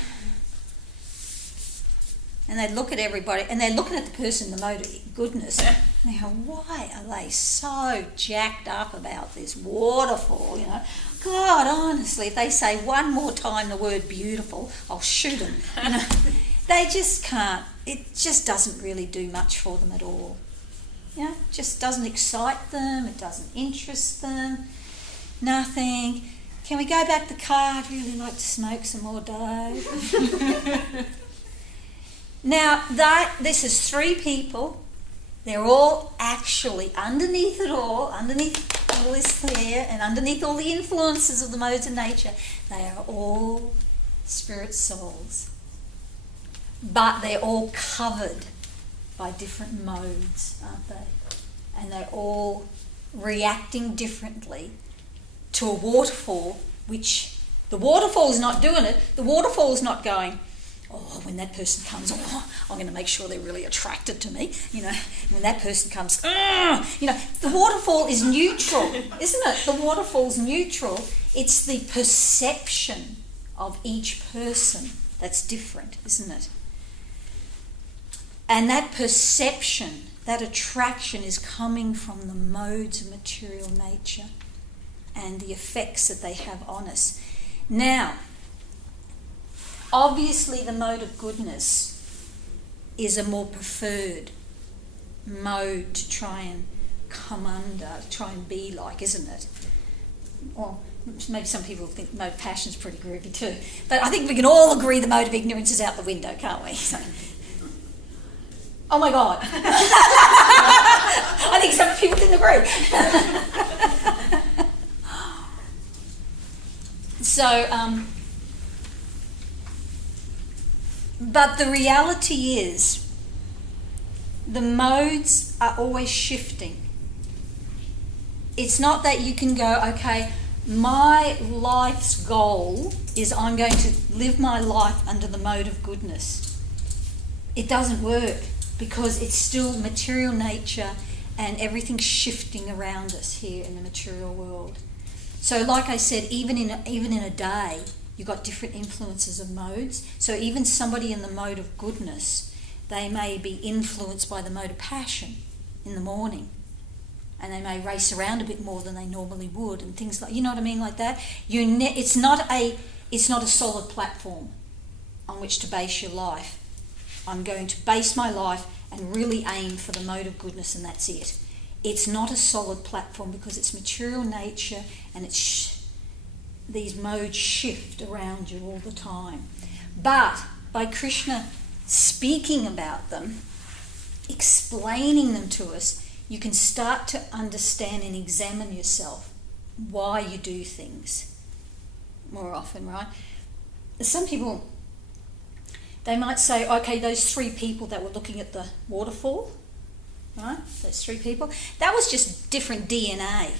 and they'd look at everybody and they're looking at the person in the mode of goodness. And they go, why are they so jacked up about this waterfall, God, honestly, if they say one more time the word beautiful, I'll shoot them. They just can't. It just doesn't really do much for them at all. It just doesn't excite them. It doesn't interest them. Nothing. Can we go back to the car? I'd really like to smoke some more dope. Now, this is three people. They're all actually underneath it all, underneath all this here, and underneath all the influences of the modes of nature, they are all spirit souls. But they're all covered by different modes, aren't they? And they're all reacting differently to a waterfall, which the waterfall is not doing it. The waterfall is not going, oh, when that person comes, oh, I'm going to make sure they're really attracted to me. You know, when that person comes, you know, the waterfall is neutral, isn't it? The waterfall's neutral. It's the perception of each person that's different, isn't it? And that perception, that attraction is coming from the modes of material nature and the effects that they have on us. Now, obviously the mode of goodness is a more preferred mode to try and come under, try and be like, isn't it? Well, maybe some people think the mode of passion is pretty groovy too. But I think we can all agree the mode of ignorance is out the window, can't we? So, oh my God. I think some people didn't agree. So, but the reality is the modes are always shifting. It's not that you can go, okay, my life's goal is I'm going to live my life under the mode of goodness. It doesn't work because it's still material nature and everything's shifting around us here in the material world. So like I said, even in a day, you've got different influences of modes. So even somebody in the mode of goodness, they may be influenced by the mode of passion in the morning. And they may race around a bit more than they normally would and things like, you know what I mean, like that. It's not a solid platform on which to base your life. I'm going to base my life and really aim for the mode of goodness, and that's it. It's not a solid platform because it's material nature and these modes shift around you all the time. But by Krishna speaking about them, explaining them to us, you can start to understand and examine yourself why you do things more often, right? Some people, they might say, okay, those three people that were looking at the waterfall, right? Those three people, that was just different DNA.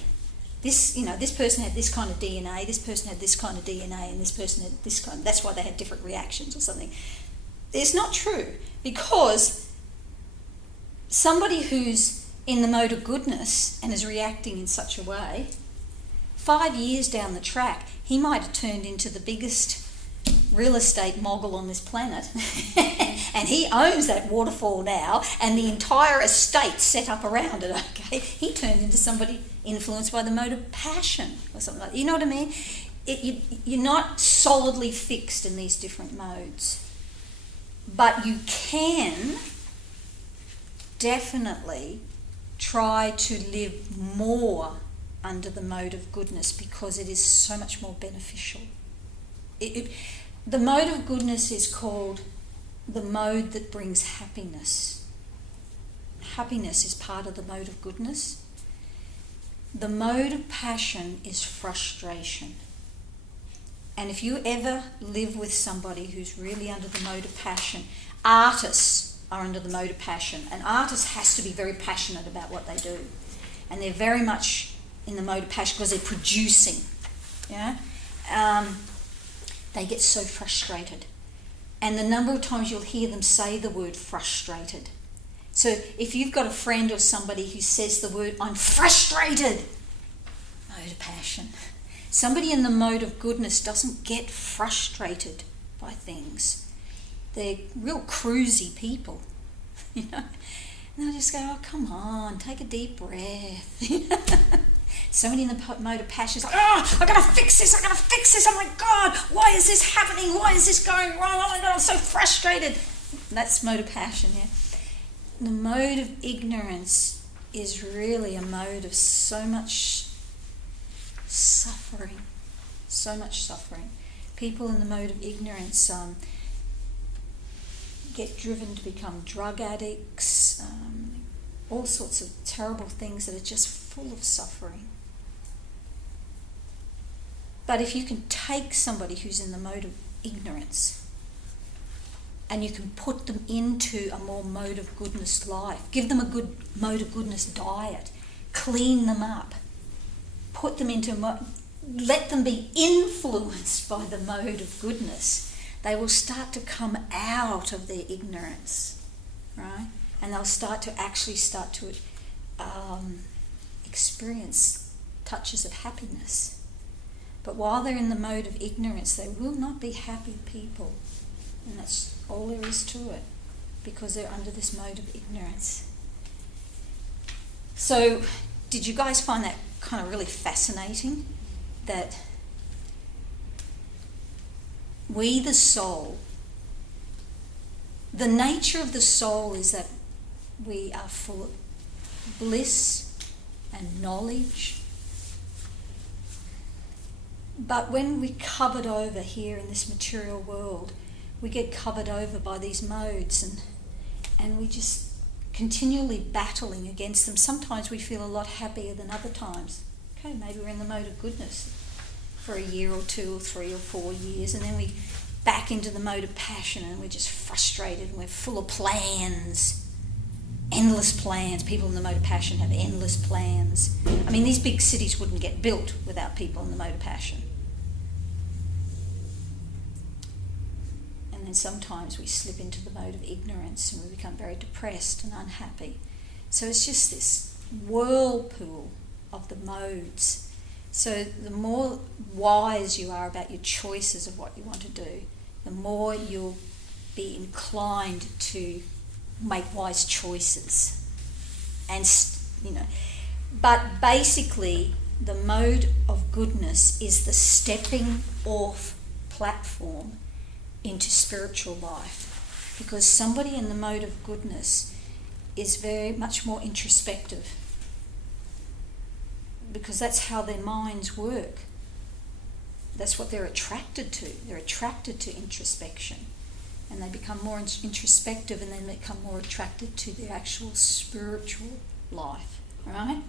This person had this kind of DNA, this person had this kind of DNA, and this person had this kind. That's why they had different reactions or something. It's not true, because somebody who's in the mode of goodness and is reacting in such a way, 5 years down the track, he might have turned into the biggest real estate mogul on this planet and he owns that waterfall now and the entire estate set up around it, okay? He turned into somebody influenced by the mode of passion or something like that. You know what I mean? You're not solidly fixed in these different modes. But you can definitely try to live more under the mode of goodness because it is so much more beneficial. The mode of goodness is called the mode that brings happiness. Happiness is part of the mode of goodness. The mode of passion is frustration. And if you ever live with somebody who's really under the mode of passion, artists are under the mode of passion. An artist has to be very passionate about what they do. And they're very much in the mode of passion because they're producing. Yeah? They get so frustrated. And the number of times you'll hear them say the word frustrated. So if you've got a friend or somebody who says the word, I'm frustrated, mode of passion. Somebody in the mode of goodness doesn't get frustrated by things. They're real cruisy people, you know. And they'll just go, oh, come on, take a deep breath. Somebody in the mode of passion is like, oh, I've got to fix this, oh my God, why is this happening, why is this going wrong, oh my God, I'm so frustrated. That's mode of passion, yeah. The mode of ignorance is really a mode of so much suffering. People in the mode of ignorance, get driven to become drug addicts, all sorts of terrible things that are just full of suffering. But if you can take somebody who's in the mode of ignorance and you can put them into a more mode of goodness life, give them a good mode of goodness diet, clean them up, put them into let them be influenced by the mode of goodness, they will start to come out of their ignorance, right? And they'll start to experience touches of happiness. But while they're in the mode of ignorance, they will not be happy people. And that's all there is to it, because they're under this mode of ignorance. So, did you guys find that kind of really fascinating? That we, the soul, the nature of the soul is that we are full of bliss and knowledge. But when we're covered over here in this material world, we get covered over by these modes and we just continually battling against them. Sometimes we feel a lot happier than other times. Okay, maybe we're in the mode of goodness for a year or 2 or 3 or 4 years, and then we back into the mode of passion and we're just frustrated and we're full of plans, endless plans. People in the mode of passion have endless plans. I mean, these big cities wouldn't get built without people in the mode of passion. And then sometimes we slip into the mode of ignorance and we become very depressed and unhappy. So it's just this whirlpool of the modes. So the more wise you are about your choices of what you want to do, the more you'll be inclined to make wise choices. And, but basically the mode of goodness is the stepping off platform into spiritual life, because somebody in the mode of goodness is very much more introspective, because that's how their minds work. That's what they're attracted to. They're attracted to introspection, and they become more introspective and then become more attracted to their actual spiritual life, right?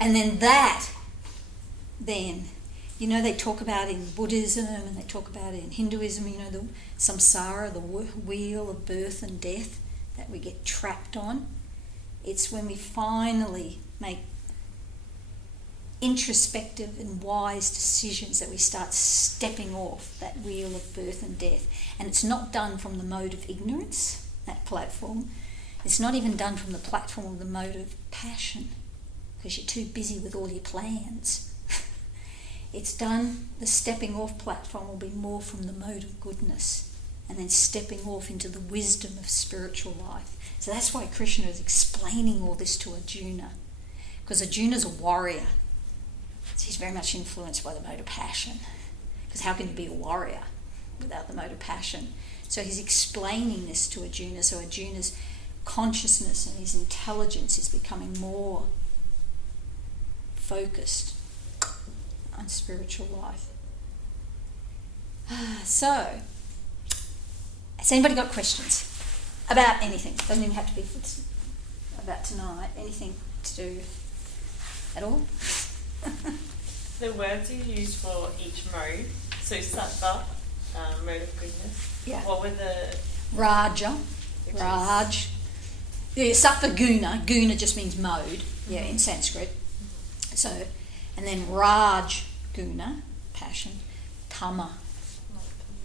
And then they talk about in Buddhism and they talk about in Hinduism, the samsara, the wheel of birth and death that we get trapped on. It's when we finally make introspective and wise decisions that we start stepping off that wheel of birth and death. And it's not done from the mode of ignorance, that platform. It's not even done from the platform of the mode of passion, because you're too busy with all your plans. It's done, the stepping off platform will be more from the mode of goodness, and then stepping off into the wisdom of spiritual life. So that's why Krishna is explaining all this to Arjuna, because Arjuna's a warrior. So he's very much influenced by the mode of passion, because how can you be a warrior without the mode of passion? So he's explaining this to Arjuna, so Arjuna's consciousness and his intelligence is becoming more focused on spiritual life. So, has anybody got questions about anything? Doesn't even have to be about tonight. Anything to do at all? The words you used for each mode, so sattva, mode of goodness. Yeah. What were the... Raja. Raj. Yeah, sattva guna. Guna just means mode, in Sanskrit. So, and then Raj guna, passion. Tama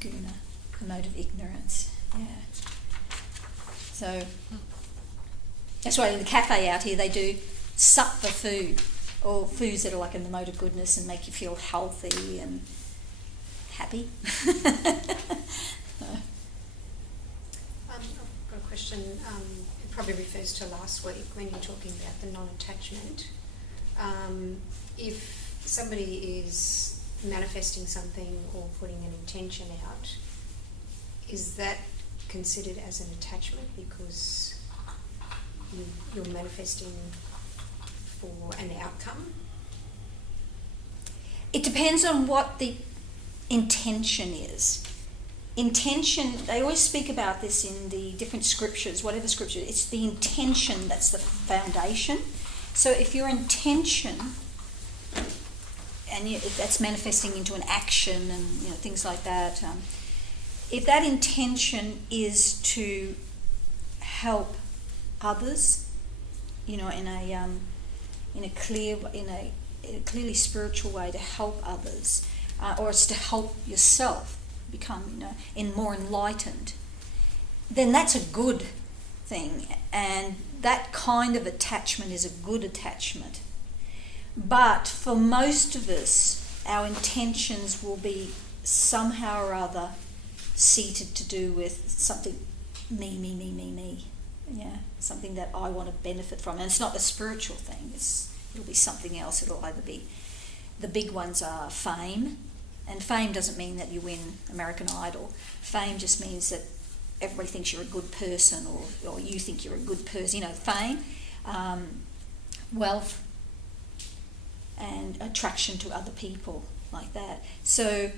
guna, the mode of ignorance. Yeah. So, that's why in the cafe out here they do sattva food, or foods that are like in the mode of goodness and make you feel healthy and happy. I've got a question. It probably refers to last week when you're talking about the non-attachment. If somebody is manifesting something or putting an intention out, is that considered as an attachment because you're manifesting for an outcome? It depends on what the intention is. intention, they always speak about this in the different scriptures, whatever scripture, it's the intention that's the foundation. So if your intention, and if that's manifesting into an action and things like that, if that intention is to help others, in a clearly spiritual way, to help others, or it's to help yourself become more enlightened, then that's a good thing, and that kind of attachment is a good attachment. But for most of us, our intentions will be somehow or other seated to do with something me, something that I want to benefit from, and it's not a spiritual thing, it'll be something else. It'll either be, the big ones are fame, and fame doesn't mean that you win American Idol. Fame just means that everybody thinks you're a good person, or you think you're a good person. Fame, wealth, and attraction to other people, like that. So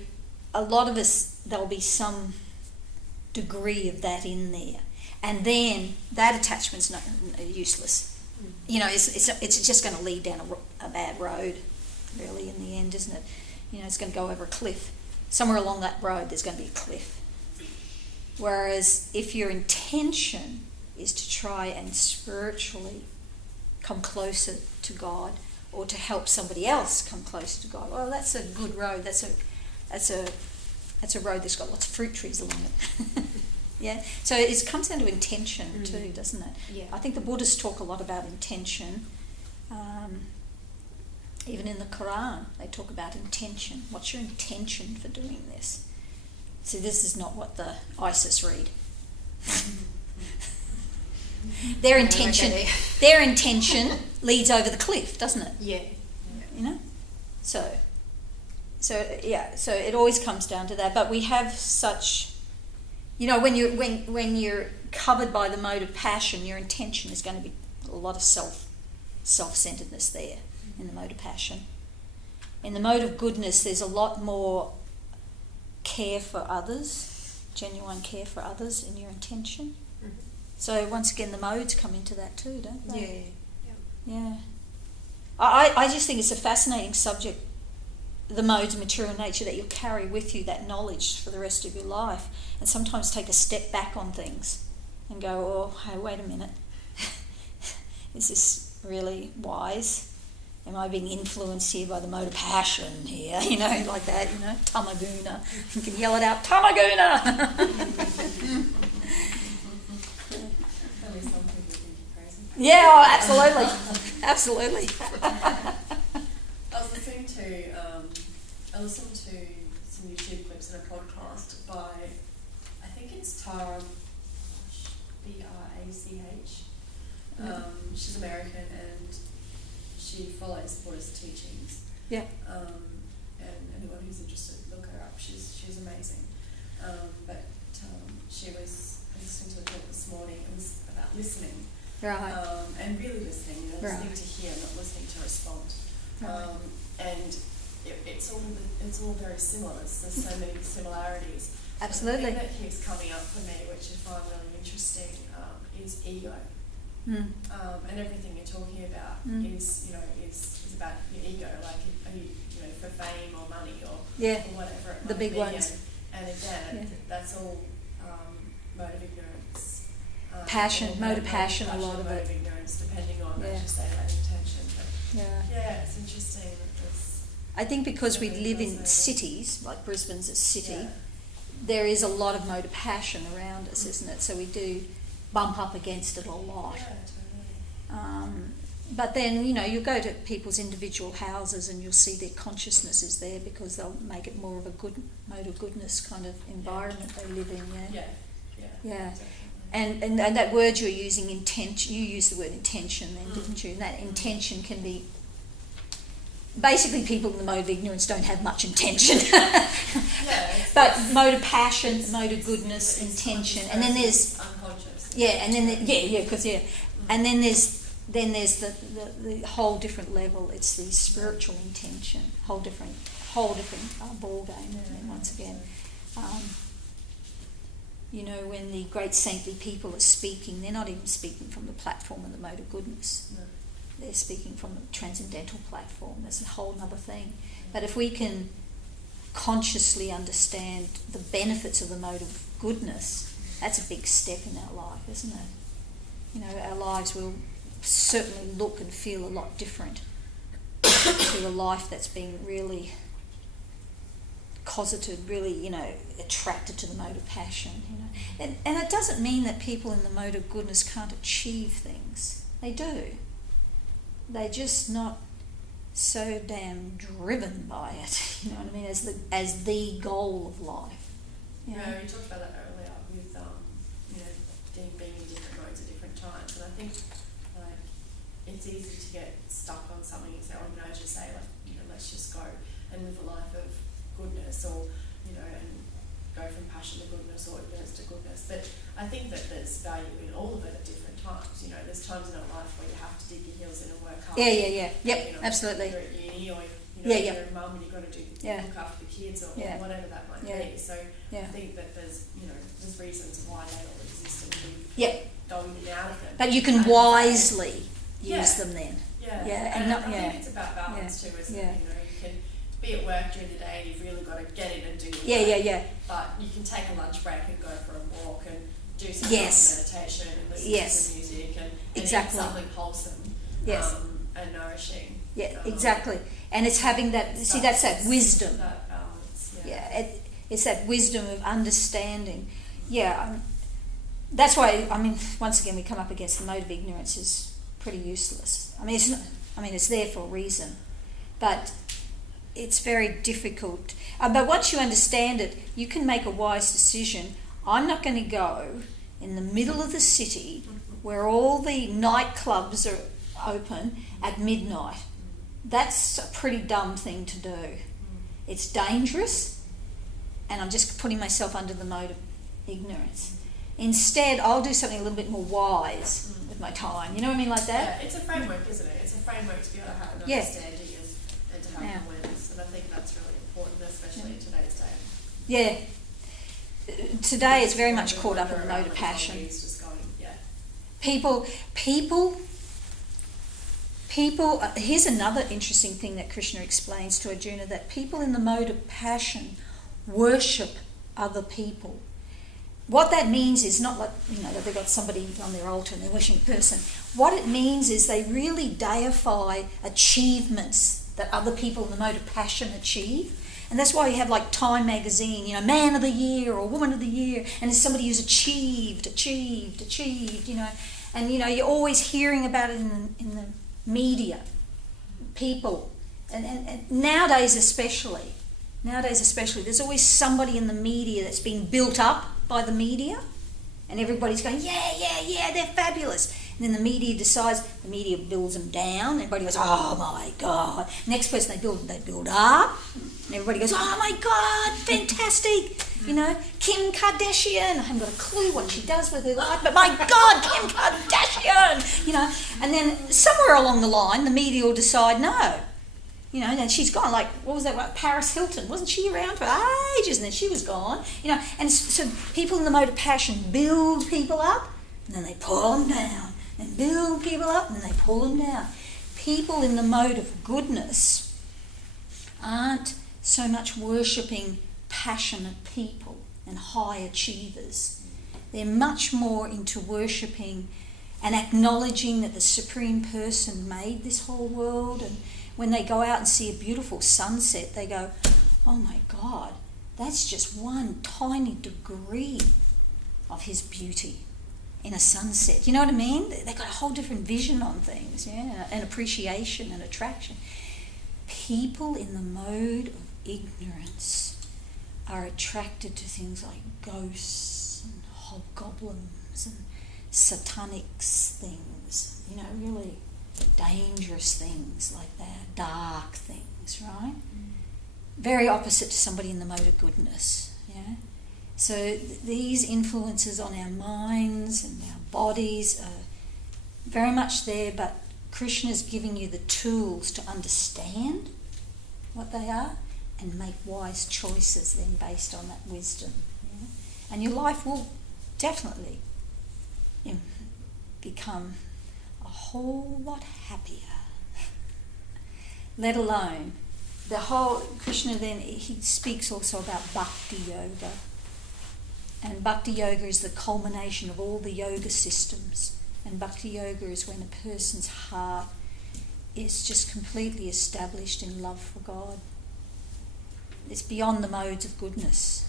a lot of us, there'll be some degree of that in there, and then that attachment's useless. It's just going to lead down a bad road, really, in the end, isn't it? It's going to go over a cliff. Somewhere along that road, there's going to be a cliff. Whereas if your intention is to try and spiritually come closer to God, or to help somebody else come closer to God, well, that's a good road. That's a road that's got lots of fruit trees along it. Yeah. So it comes down to intention too, doesn't it? Yeah. I think the Buddhists talk a lot about intention. Even in the Quran, they talk about intention. What's your intention for doing this? See, this is not what the ISIS read. Their intention leads over the cliff, doesn't it? Yeah. So it always comes down to that. But we have such, when you're covered by the mode of passion, your intention is going to be a lot of self-centeredness there in the mode of passion. In the mode of goodness, there's a lot more care for others, genuine care for others in your intention. Mm-hmm. So once again, the modes come into that too, don't they? Yeah. I just think it's a fascinating subject, the modes of material nature, that you'll carry with you that knowledge for the rest of your life, and sometimes take a step back on things and go, oh, hey, wait a minute. Is this really wise? Am I being influenced here by the mode of passion here? Like that, tamaguna. You can yell it out, tamaguna! Yeah, oh, absolutely. Absolutely. I listened to some YouTube clips and a podcast by, I think it's Tara, Brach. She's American and she follows Buddhist teachings. Yeah. And anyone who's interested, look her up. She's amazing. But she was listening to the talk this morning. It was about listening. Right. And really listening, listening to hear, not listening to respond. Right. And it's all very similar. There's so many similarities. Absolutely. The thing that keeps coming up for me, which I find really interesting, is ego. And everything you're talking about is about your ego. Like, are you for fame or money or whatever it might the big be. ones. And again, that's all mode of ignorance. Mode of passion, a lot of mode it. of ignorance, depending on, as you say, that intention. But it's interesting. I think because we live in cities, like Brisbane's a city, there is a lot of mode of passion around us, isn't it? So we do bump up against it a lot. Yeah, totally. But then, you go to people's individual houses and you'll see their consciousness is there because they'll make it more of a good mode of goodness kind of environment they live in. Yeah. And that word you're using, intention, you used the word intention then, didn't you? And that intention can be, basically people in the mode of ignorance don't have much intention. But mode of passion, mode of goodness, intention. And then there's unconscious. And then there's the whole different level. It's the spiritual intention, whole different ball game. Once again, You know, when the great saintly people are speaking, they're not even speaking from the platform of the mode of goodness. No. They're speaking from the transcendental platform. That's a whole other thing. But if we can consciously understand the benefits of the mode of goodness, that's a big step in our life, isn't it? You know, our lives will certainly look and feel a lot different to a life that's been really cosseted, really, you know, attracted to the mode of passion, you know. And it doesn't mean that people in the mode of goodness can't achieve things. They do. They're just not so damn driven by it, you know what I mean, as the goal of life. You know? Yeah, you talked about that earlier with you know, being in different modes at different times, and I think like it's easy to get stuck on something and say, oh, you know, just say like, you know, let's just go and live a life of goodness, or you know, and go from passion to goodness or ignorance to goodness. But I think that there's value in all of it at different times. You know, there's times in our life where you have to dig your heels in and work hard. Yeah. Yep, you know, absolutely. You're at uni, or you know, Yeah. you're a mum and you've got to look after the kids, or whatever that might be. So I think that there's, you know, there's reasons why they all exist, and we go in and out of them. But you can wisely use them then. Yeah. And I think it's about balance too, isn't it? You know, you can be at work during the day and you've really got to get in and do your work. But you can take a lunch break and go for a walk and do some meditation and listen to some music and eat something wholesome and nourishing. Yeah, exactly. And it's having that, that's that wisdom. That balance, It's that wisdom of understanding. That's why, I mean, once again, we come up against the mode of ignorance is pretty useless. I mean, it's there for a reason. But it's very difficult. But once you understand it, you can make a wise decision. I'm not going to go in the middle of the city where all the nightclubs are open at midnight. That's a pretty dumb thing to do. It's dangerous, and I'm just putting myself under the mode of ignorance. Instead, I'll do something a little bit more wise with my time. You know what I mean, like that? Yeah, it's a framework, isn't it? It's a framework to be able to have an understanding and to have awareness. And I think that's really important, especially in today's day. Yeah. Today is very much caught up in the mode of passion. People, here's another interesting thing that Krishna explains to Arjuna, that people in the mode of passion worship other people. What that means is not like, you know, that they've got somebody on their altar and they're worshiping a person. What it means is they really deify achievements that other people in the mode of passion achieve. And that's why you have like Time magazine, you know, Man of the Year or Woman of the Year, and it's somebody who's achieved, you know. And, you know, you're always hearing about it in the media, people. And nowadays especially, there's always somebody in the media that's being built up by the media, and everybody's going, yeah, they're fabulous. And then the media decides, the media builds them down, and everybody goes, oh my God. Next person they build up, and everybody goes, oh my God, fantastic. You know, Kim Kardashian, I haven't got a clue what she does with her life, but my God, Kim Kardashian, you know. And then somewhere along the line, the media will decide, no. You know, and she's gone. Like, what was that? Like Paris Hilton, wasn't she around for ages? And then she was gone. You know, and so people in the mode of passion build people up, and then they pull them down, and build people up, and then they pull them down. People in the mode of goodness aren't so much worshipping passionate people and high achievers. They're much more into worshipping and acknowledging that the Supreme Person made this whole world, and when they go out and see a beautiful sunset, they go, oh my God, that's just one tiny degree of his beauty in a sunset. You know what I mean? They've got a whole different vision on things, and appreciation and attraction. People in the mode of ignorance are attracted to things like ghosts and hobgoblins and satanic things, you know, really dangerous things like that, dark things, right? Very opposite to somebody in the mode of goodness, yeah? So these influences on our minds and our bodies are very much there, but Krishna's giving you the tools to understand what they are and make wise choices then based on that wisdom. Yeah? And your life will definitely become a whole lot happier. Let alone the whole, Krishna then, he speaks also about bhakti yoga. And bhakti yoga is the culmination of all the yoga systems. And bhakti yoga is when a person's heart is just completely established in love for God. It's beyond the modes of goodness.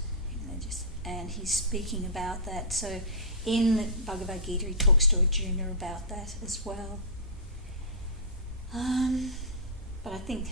And he's speaking about that. So in Bhagavad Gita he talks to Arjuna about that as well. But I think,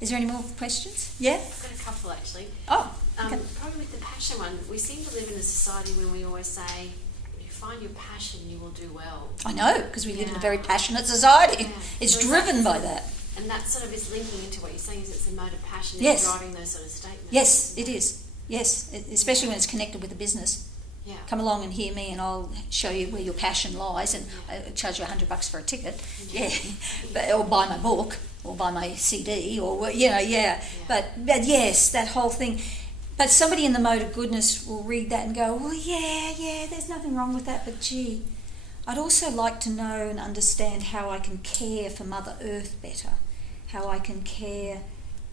is there any more questions? Yeah? I've got a couple actually. Oh, okay. Probably with the passion one, we seem to live in a society where we always say, if you find your passion, you will do well. I know, because we live in a very passionate society. Yeah. It's So driven by that. And that sort of is linking into what you're saying, is it's a mode of passion Yes. that's driving those sort of statements. Yes, it is. Yes, especially when it's connected with the business. Yeah. Come along and hear me and I'll show you where your passion lies, and I'll charge you $100 for a ticket. Yeah. But, or buy my book or buy my CD or, yeah. But yes, that whole thing. But somebody in the mode of goodness will read that and go, well, yeah, there's nothing wrong with that, but gee, I'd also like to know and understand how I can care for Mother Earth better, how I can care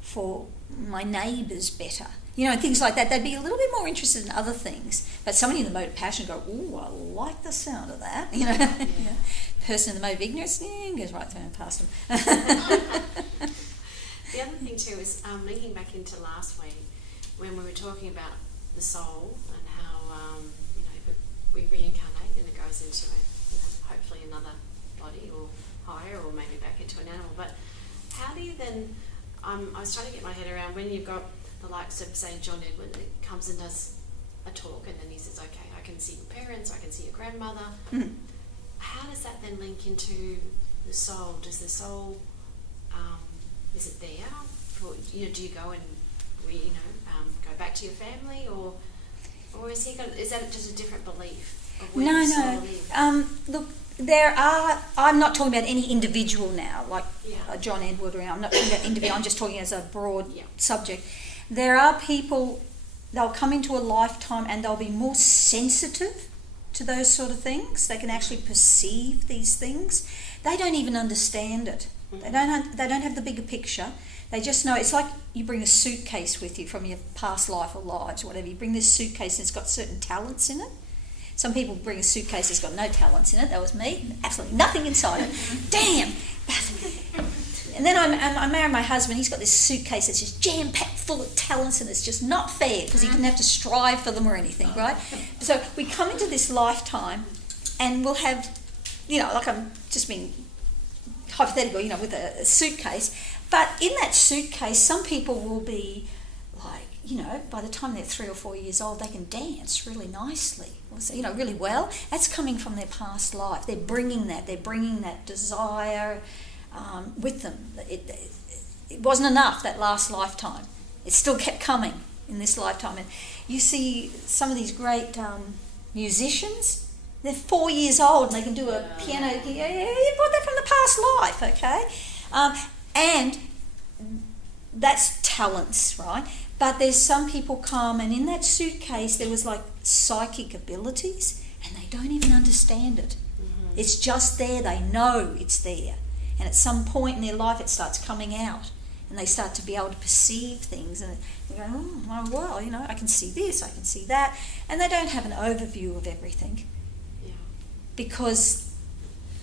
for my neighbours better. Things like that. They'd be a little bit more interested in other things. But somebody in the mode of passion go, ooh, I like the sound of that. Person in the mode of ignorance, goes right through and past them. The other thing too is linking back into last week when we were talking about the soul and how we reincarnate and it goes into hopefully another body or higher or maybe back into an animal. But how do you then? I was trying to get my head around when you've got the likes of, say, John Edward that comes and does a talk and then he says, okay, I can see your parents, I can see your grandmother. Mm. How does that then link into the soul? Does the soul, is it there? For, do you go and go back to your family, or is that just a different belief of where the soul lives? Look, I'm not talking about any individual now, like John Edward, I'm not talking about individual, I'm just talking as a broad subject. There are people, they'll come into a lifetime and they'll be more sensitive to those sort of things. They can actually perceive these things. They don't even understand it. They don't have the bigger picture. They just know, it's like you bring a suitcase with you from your past life or lives or whatever. You bring this suitcase and it's got certain talents in it. Some people bring a suitcase that's got no talents in it. That was me. Absolutely nothing inside it. Damn! And then I married my husband. He's got this suitcase that's just jam-packed full of talents, and it's just not fair because he didn't have to strive for them or anything, right? So we come into this lifetime and we'll have, like I'm just being hypothetical, with a suitcase. But in that suitcase, some people will be like, by the time they're 3 or 4 years old, they can dance really nicely, really well. That's coming from their past life. They're bringing that desire with them. It wasn't enough that last lifetime. It still kept coming in this lifetime. And you see some of these great musicians, they're 4 years old and they can do a piano. You brought that from the past life, okay? And that's talents, right? But there's some people come and in that suitcase there was like psychic abilities and they don't even understand it. Mm-hmm. It's just there, they know it's there. And at some point in their life it starts coming out and they start to be able to perceive things and they go, oh well, I can see this, I can see that. And they don't have an overview of everything because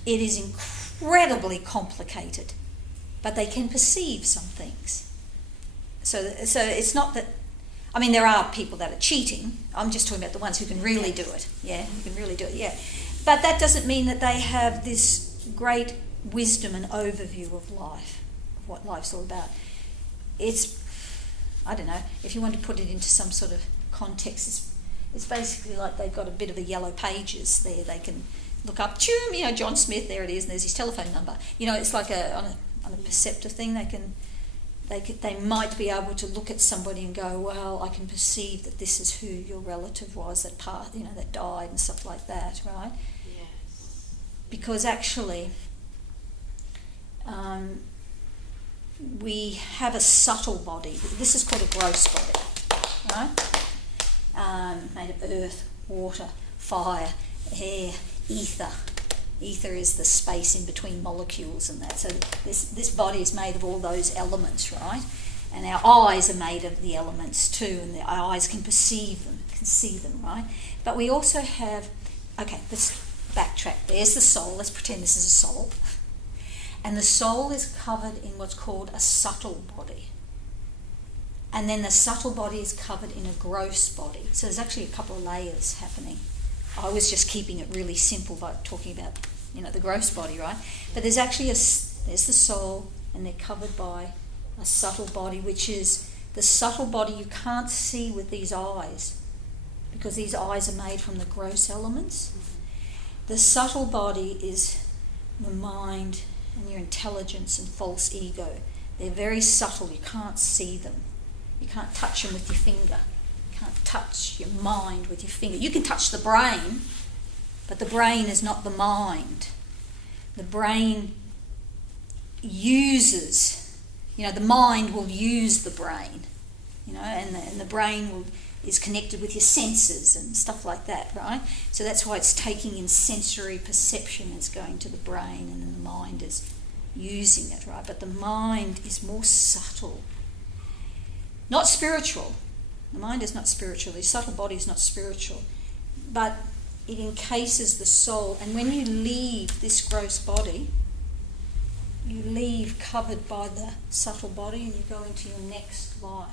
it is incredibly complicated, but they can perceive some things. So it's not that, there are people that are cheating. I'm just talking about the ones who can really do it. But that doesn't mean that they have this great wisdom and overview of life, of what life's all about. It's, I don't know, if you want to put it into some sort of context, it's basically like they've got a bit of a yellow pages there. They can look up, John Smith, there it is, and there's his telephone number. It's like on a perceptive thing. They might be able to look at somebody and go, well, I can perceive that this is who your relative was that that died and stuff like that, right? Yes. Because actually, we have a subtle body. This is called a gross body, right? Made of earth, water, fire, air, ether. Ether is the space in between molecules and that. So this body is made of all those elements, right? And our eyes are made of the elements too, and our eyes can perceive them, can see them, right? But we also have, okay, let's backtrack. There's the soul. Let's pretend this is a soul. And the soul is covered in what's called a subtle body. And then the subtle body is covered in a gross body. So there's actually a couple of layers happening. I was just keeping it really simple by talking about, the gross body, right? But there's actually there's the soul, and they're covered by a subtle body, which is the subtle body you can't see with these eyes, because these eyes are made from the gross elements. The subtle body is the mind and your intelligence and false ego. They're very subtle. You can't see them. You can't touch them with your finger. You can't touch your mind with your finger. You can touch the brain, but the brain is not the mind. The brain uses, the mind will use the brain, and the brain is connected with your senses and stuff like that, right? So that's why it's taking in sensory perception, is going to the brain, and then the mind is using it, right? But the mind is more subtle. Not spiritual. The mind is not spiritual. The subtle body is not spiritual. But it encases the soul. And when you leave this gross body, you leave covered by the subtle body, and you go into your next life.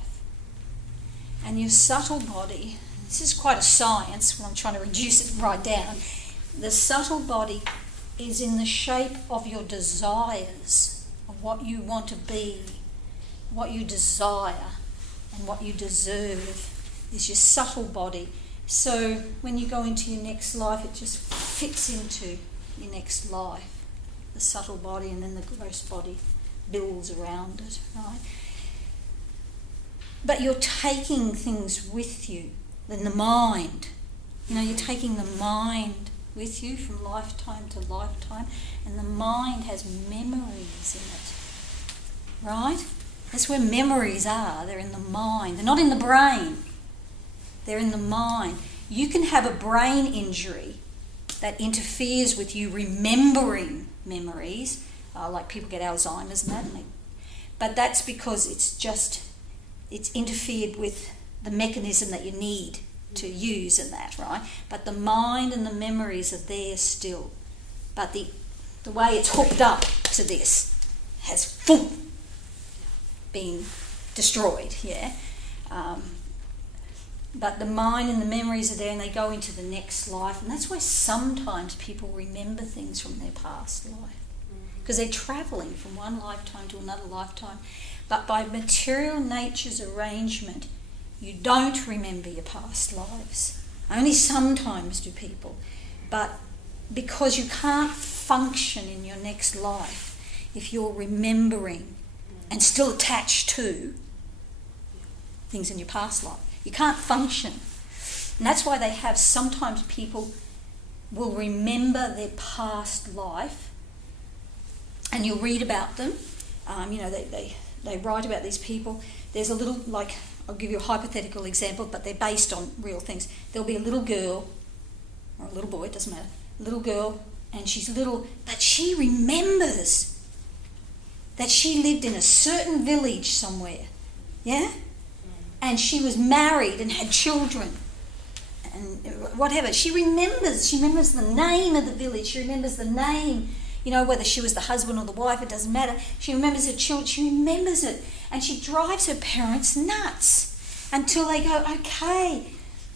And your subtle body, this is quite a science when I'm trying to reduce it right down. The subtle body is in the shape of your desires, of what you want to be, what you desire, and what you deserve is your subtle body. So when you go into your next life, it just fits into your next life, the subtle body, and then the gross body builds around it, right? But you're taking things with you, in the mind. You're taking the mind with you from lifetime to lifetime, and the mind has memories in it, right? That's where memories are. They're in the mind. They're not in the brain. They're in the mind. You can have a brain injury that interferes with you remembering memories, like people get Alzheimer's and that. But that's because it's interfered with the mechanism that you need to use and that, right? But the mind and the memories are there still. But the way it's hooked up to this has been destroyed, yeah? But the mind and the memories are there, and they go into the next life. And that's why sometimes people remember things from their past life, because they're travelling from one lifetime to another lifetime. But by material nature's arrangement, you don't remember your past lives. Only sometimes do people. But because you can't function in your next life if you're remembering and still attached to things in your past life. You can't function. And that's why they have, sometimes people will remember their past life, and you'll read about them. They write about these people. There's a little, I'll give you a hypothetical example, but they're based on real things. There'll be a little girl, or a little boy, it doesn't matter, a little girl, and she's little, but she remembers that she lived in a certain village somewhere, yeah? And she was married and had children and whatever. She remembers the name of the village. She remembers the name, whether she was the husband or the wife, it doesn't matter. She remembers her children. She remembers it. And she drives her parents nuts until they go, okay,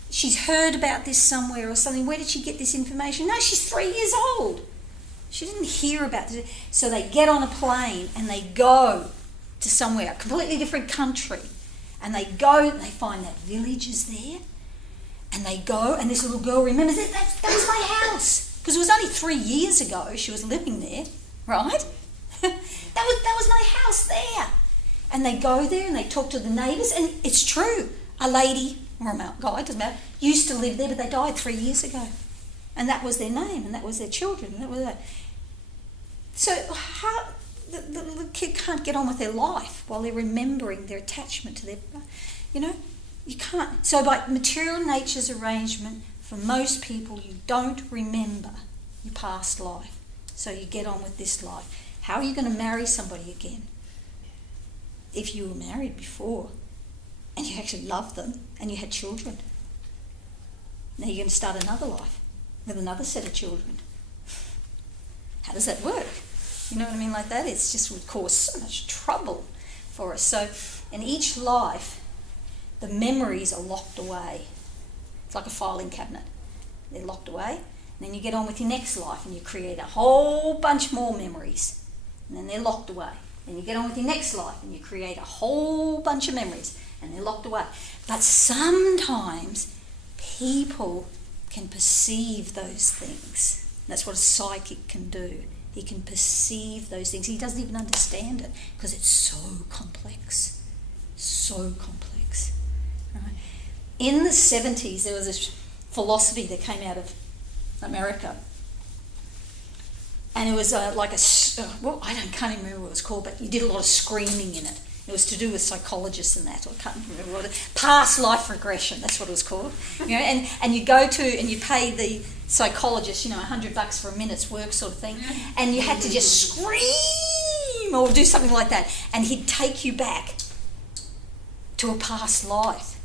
she's heard about this somewhere or something. Where did she get this information? No, she's 3 years old. She didn't hear about this. So they get on a plane and they go to somewhere, a completely different country. And they go, they find that village is there, and they go, and this little girl remembers it. That was my house, because it was only 3 years ago she was living there, right? that was my house there. And they go there and they talk to the neighbours, and it's true. A lady or a guy, doesn't matter, used to live there, but they died 3 years ago, and that was their name, and that was their children, and that was that. So how? The kid can't get on with their life while they're remembering their attachment to their, you can't. So by material nature's arrangement, For most people, you don't remember your past life. So you get on with this life. How are you going to marry somebody again? If you were married before and you actually loved them and you had children. Now you're going to start another life with another set of children. How does that work? You know what I mean, like that? It's just would cause so much trouble for us. So in each life, the memories are locked away. It's like a filing cabinet. They're locked away. And then you get on with your next life and you create a whole bunch more memories. And then they're locked away. Then you get on with your next life and you create a whole bunch of memories and they're locked away. But sometimes people can perceive those things. That's what a psychic can do. He can perceive those things. He doesn't even understand it because it's so complex. So complex. Right? In the 70s, there was this philosophy that came out of America. And it was I can't even remember what it was called, but you did a lot of screaming in it. It was to do with psychologists and that. I can't remember what it. Past life regression. That's what it was called. You know, and you go to and you pay the psychologist, $100 for a minute's work, sort of thing, and you had to just scream or do something like that, and he'd take you back to a past life,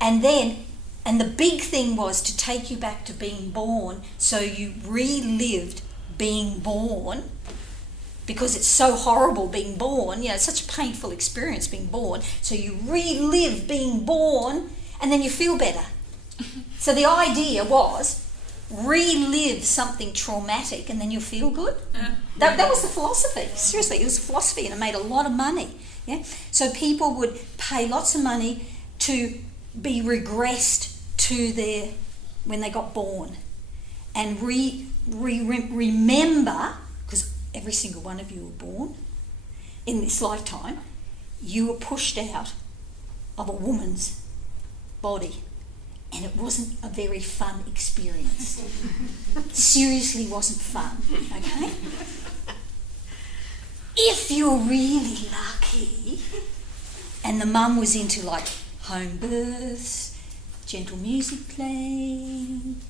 and the big thing was to take you back to being born, so you relived being born. Because it's so horrible being born, it's such a painful experience being born, so you relive being born and then you feel better. So the idea was relive something traumatic and then you'll feel good. That was the philosophy. Seriously, it was a philosophy and it made a lot of money. Yeah? So people would pay lots of money to be regressed to when they got born and remember, because every single one of you were born in this lifetime, you were pushed out of a woman's body and it wasn't a very fun experience. Seriously wasn't fun, okay? If you're really lucky and the mum was into like home births, gentle music playing,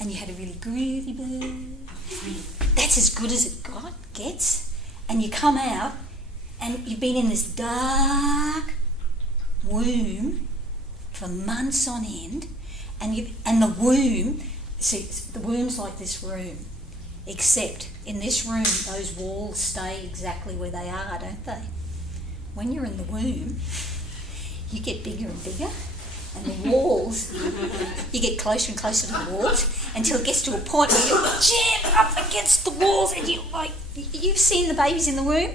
and you had a really groovy birth, that's as good as it gets. And you come out and you've been in this dark womb for months on end, and the womb, see, the womb's like this room, except in this room those walls stay exactly where they are, don't they? When you're in the womb, you get bigger and bigger, and the walls, you get closer and closer to the walls until it gets to a point where you jam up against the walls and you've seen the babies in the womb,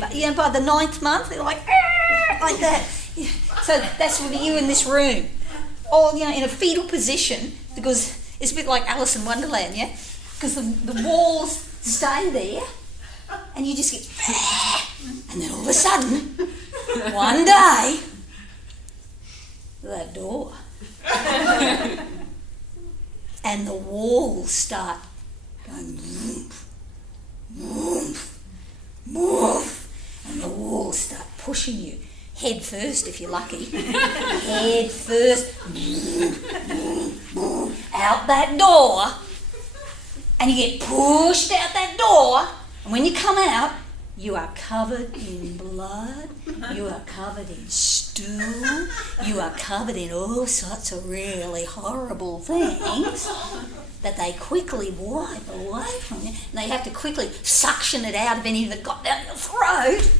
but by the 9th month they're like that. Yeah. So that's what you in this room, all in a fetal position, because it's a bit like Alice in Wonderland, yeah? Because the walls stay there and you just get, and then all of a sudden, one day, that door and the walls start going woof, woof, woof, and the walls start pushing you head first if you're lucky, head first, out that door, and you get pushed out that door, and when you come out, you are covered in blood, you are covered in stool, you are covered in all sorts of really horrible things that they quickly wipe away from you. And they have to quickly suction it out of any that got down your throat.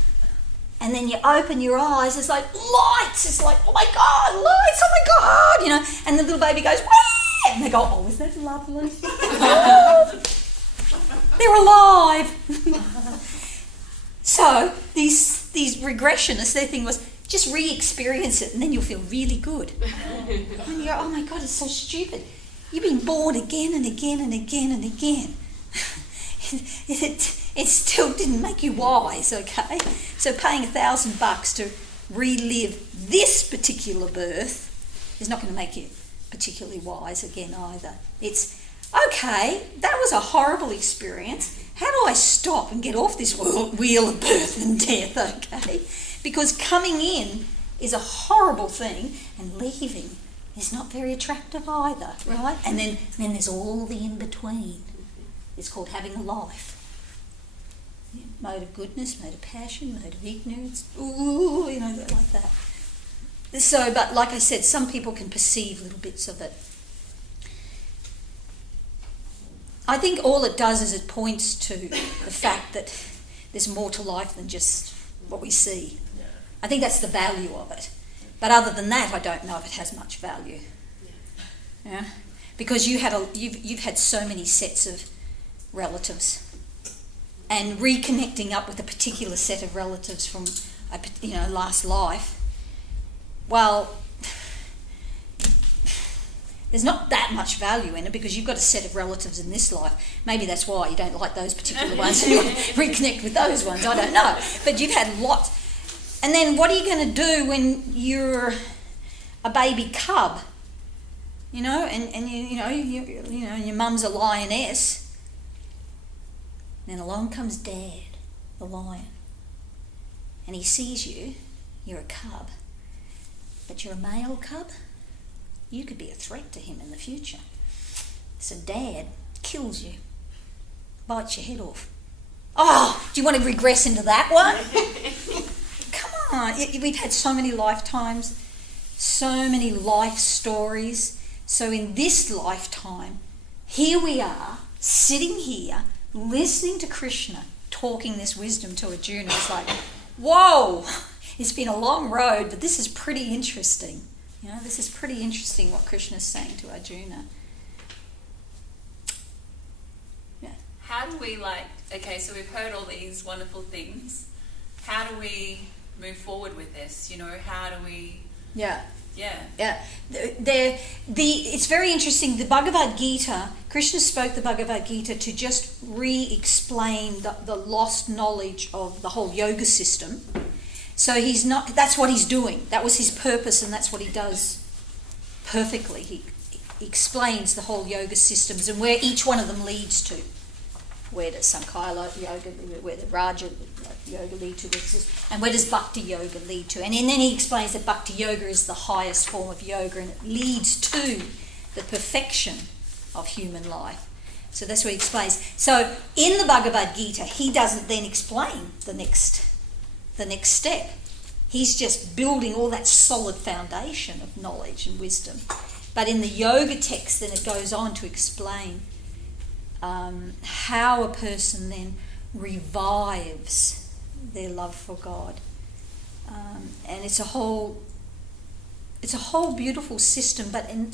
And then you open your eyes, it's like lights, it's like, oh my God, lights, oh my God, and the little baby goes, wah! And they go, oh, isn't that lovely? Oh, they're alive. So these regressionists, their thing was just re-experience it and then you'll feel really good. And you go, oh my God, it's so stupid. You've been born again and again and again and again. It still didn't make you wise, okay? So paying $1,000 to relive this particular birth is not going to make you particularly wise again either. It's, okay, that was a horrible experience. How do I stop and get off this wheel of birth and death, okay? Because coming in is a horrible thing and leaving is not very attractive either, right? And then there's all the in-between. It's called having a life. Yeah, mode of goodness, mode of passion, mode of ignorance, ooh, like that. So, but like I said, some people can perceive little bits of it. I think all it does is it points to the fact that there's more to life than just what we see. Yeah. I think that's the value of it. But other than that, I don't know if it has much value. Yeah, because you've had so many sets of relatives, and reconnecting up with a particular set of relatives from a last life. Well, there's not that much value in it because you've got a set of relatives in this life. Maybe that's why you don't like those particular ones and you want to reconnect with those ones. I don't know. But you've had lots. And then what are you going to do when you're a baby cub? And your mum's a lioness. Then along comes Dad, the lion. And he sees you're a cub. But you're a male cub. You could be a threat to him in the future. So Dad kills you, bites your head off. Oh, do you want to regress into that one? Come on. We've had so many lifetimes, so many life stories. So in this lifetime, here we are, sitting here, listening to Krishna, talking this wisdom to Arjuna. It's like, whoa, it's been a long road, but this is pretty interesting. This is pretty interesting what Krishna's saying to Arjuna. Yeah. How do we okay, so we've heard all these wonderful things. How do we move forward with this? How do we... Yeah. Yeah. It's very interesting. The Bhagavad Gita, Krishna spoke the Bhagavad Gita to just re-explain the lost knowledge of the whole yoga system. So that's what he's doing. That was his purpose, and that's what he does perfectly. He explains the whole yoga systems and where each one of them leads to. Where does Sankhya yoga, where the Raja yoga lead to, and where does Bhakti yoga lead to? And then he explains that Bhakti yoga is the highest form of yoga and it leads to the perfection of human life. So that's what he explains. So in the Bhagavad Gita, he doesn't then explain the next step. He's just building all that solid foundation of knowledge and wisdom. But in the yoga text, then it goes on to explain how a person then revives their love for God, and it's a whole beautiful system. But in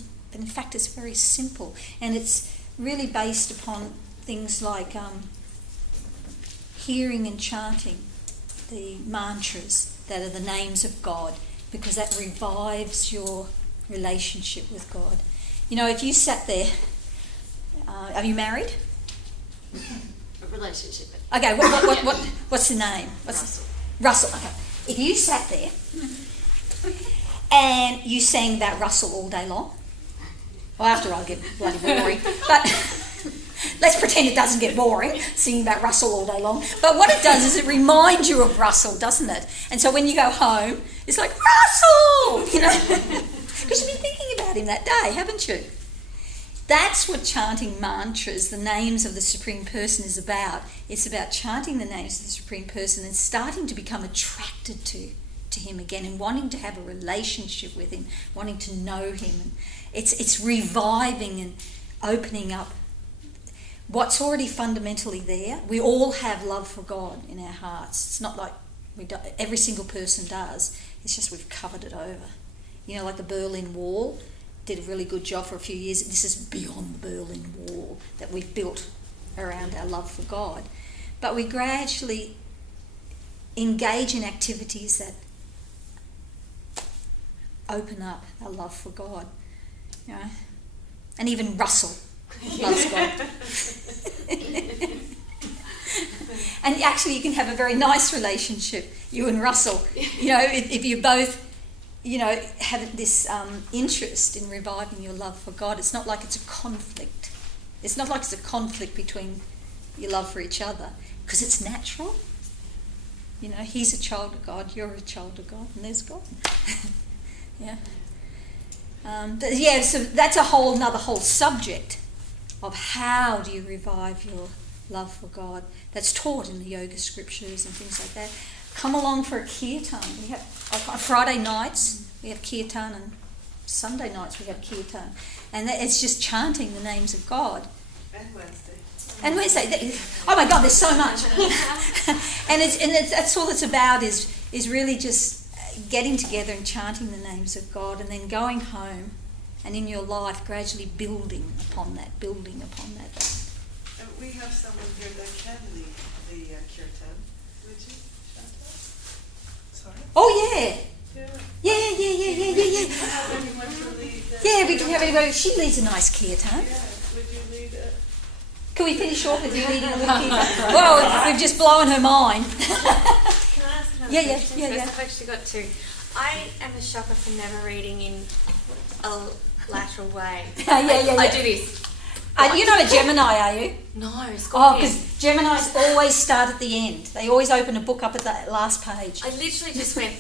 fact, it's very simple, and it's really based upon things like hearing and chanting the mantras that are the names of God, because that revives your relationship with God. If you sat there, are you married? A relationship. Okay, what's the name? Russell. Okay. If you sat there and you sang about Russell all day long, well, after I'll get bloody boring, but let's pretend it doesn't get boring, singing about Russell all day long. But what it does is it reminds you of Russell, doesn't it? And so when you go home, it's like, Russell! Because you've been thinking about him that day, haven't you? That's what chanting mantras, the names of the Supreme Person, is about. It's about chanting the names of the Supreme Person and starting to become attracted to him again and wanting to have a relationship with him, wanting to know him. And it's reviving and opening up what's already fundamentally there. We all have love for God in our hearts. It's not like every single person does. It's just we've covered it over. Like the Berlin Wall did a really good job for a few years. This is beyond the Berlin Wall that we've built around our love for God. But we gradually engage in activities that open up our love for God. And even Russell loves God. And actually you can have a very nice relationship, you and Russell. If you both have this interest in reviving your love for God. It's not like it's a conflict. It's not like it's a conflict between your love for each other, because it's natural. He's a child of God, you're a child of God, and there's God. Yeah. So that's another whole subject of how do you revive your love for God. That's taught in the yoga scriptures and things like that. Come along for a kirtan. We have on Friday nights we have kirtan, and Sunday nights we have kirtan, and it's just chanting the names of God. And Wednesday. Oh my God, there's so much. and that's all it's about is really just getting together and chanting the names of God, and then going home and in your life gradually building upon that. We have someone here that can lead the kirtan. Would you, Shanta? Sorry? Oh yeah. Yeah. Yeah. Have anyone to lead the Yeah, we can have anybody. She leads a nice kirtan. Yeah, would you lead it? Can we finish off with you leading a little kirtan? Well, we've just blown her mind. Can I ask another Yeah. question? I've actually got two. I am a shocker for never reading in a lateral way. I do this. You're not a Gemini, are you? No, Oh, Scorpio. because Geminis always start at the end. They always open a book up at the last page. I literally just went,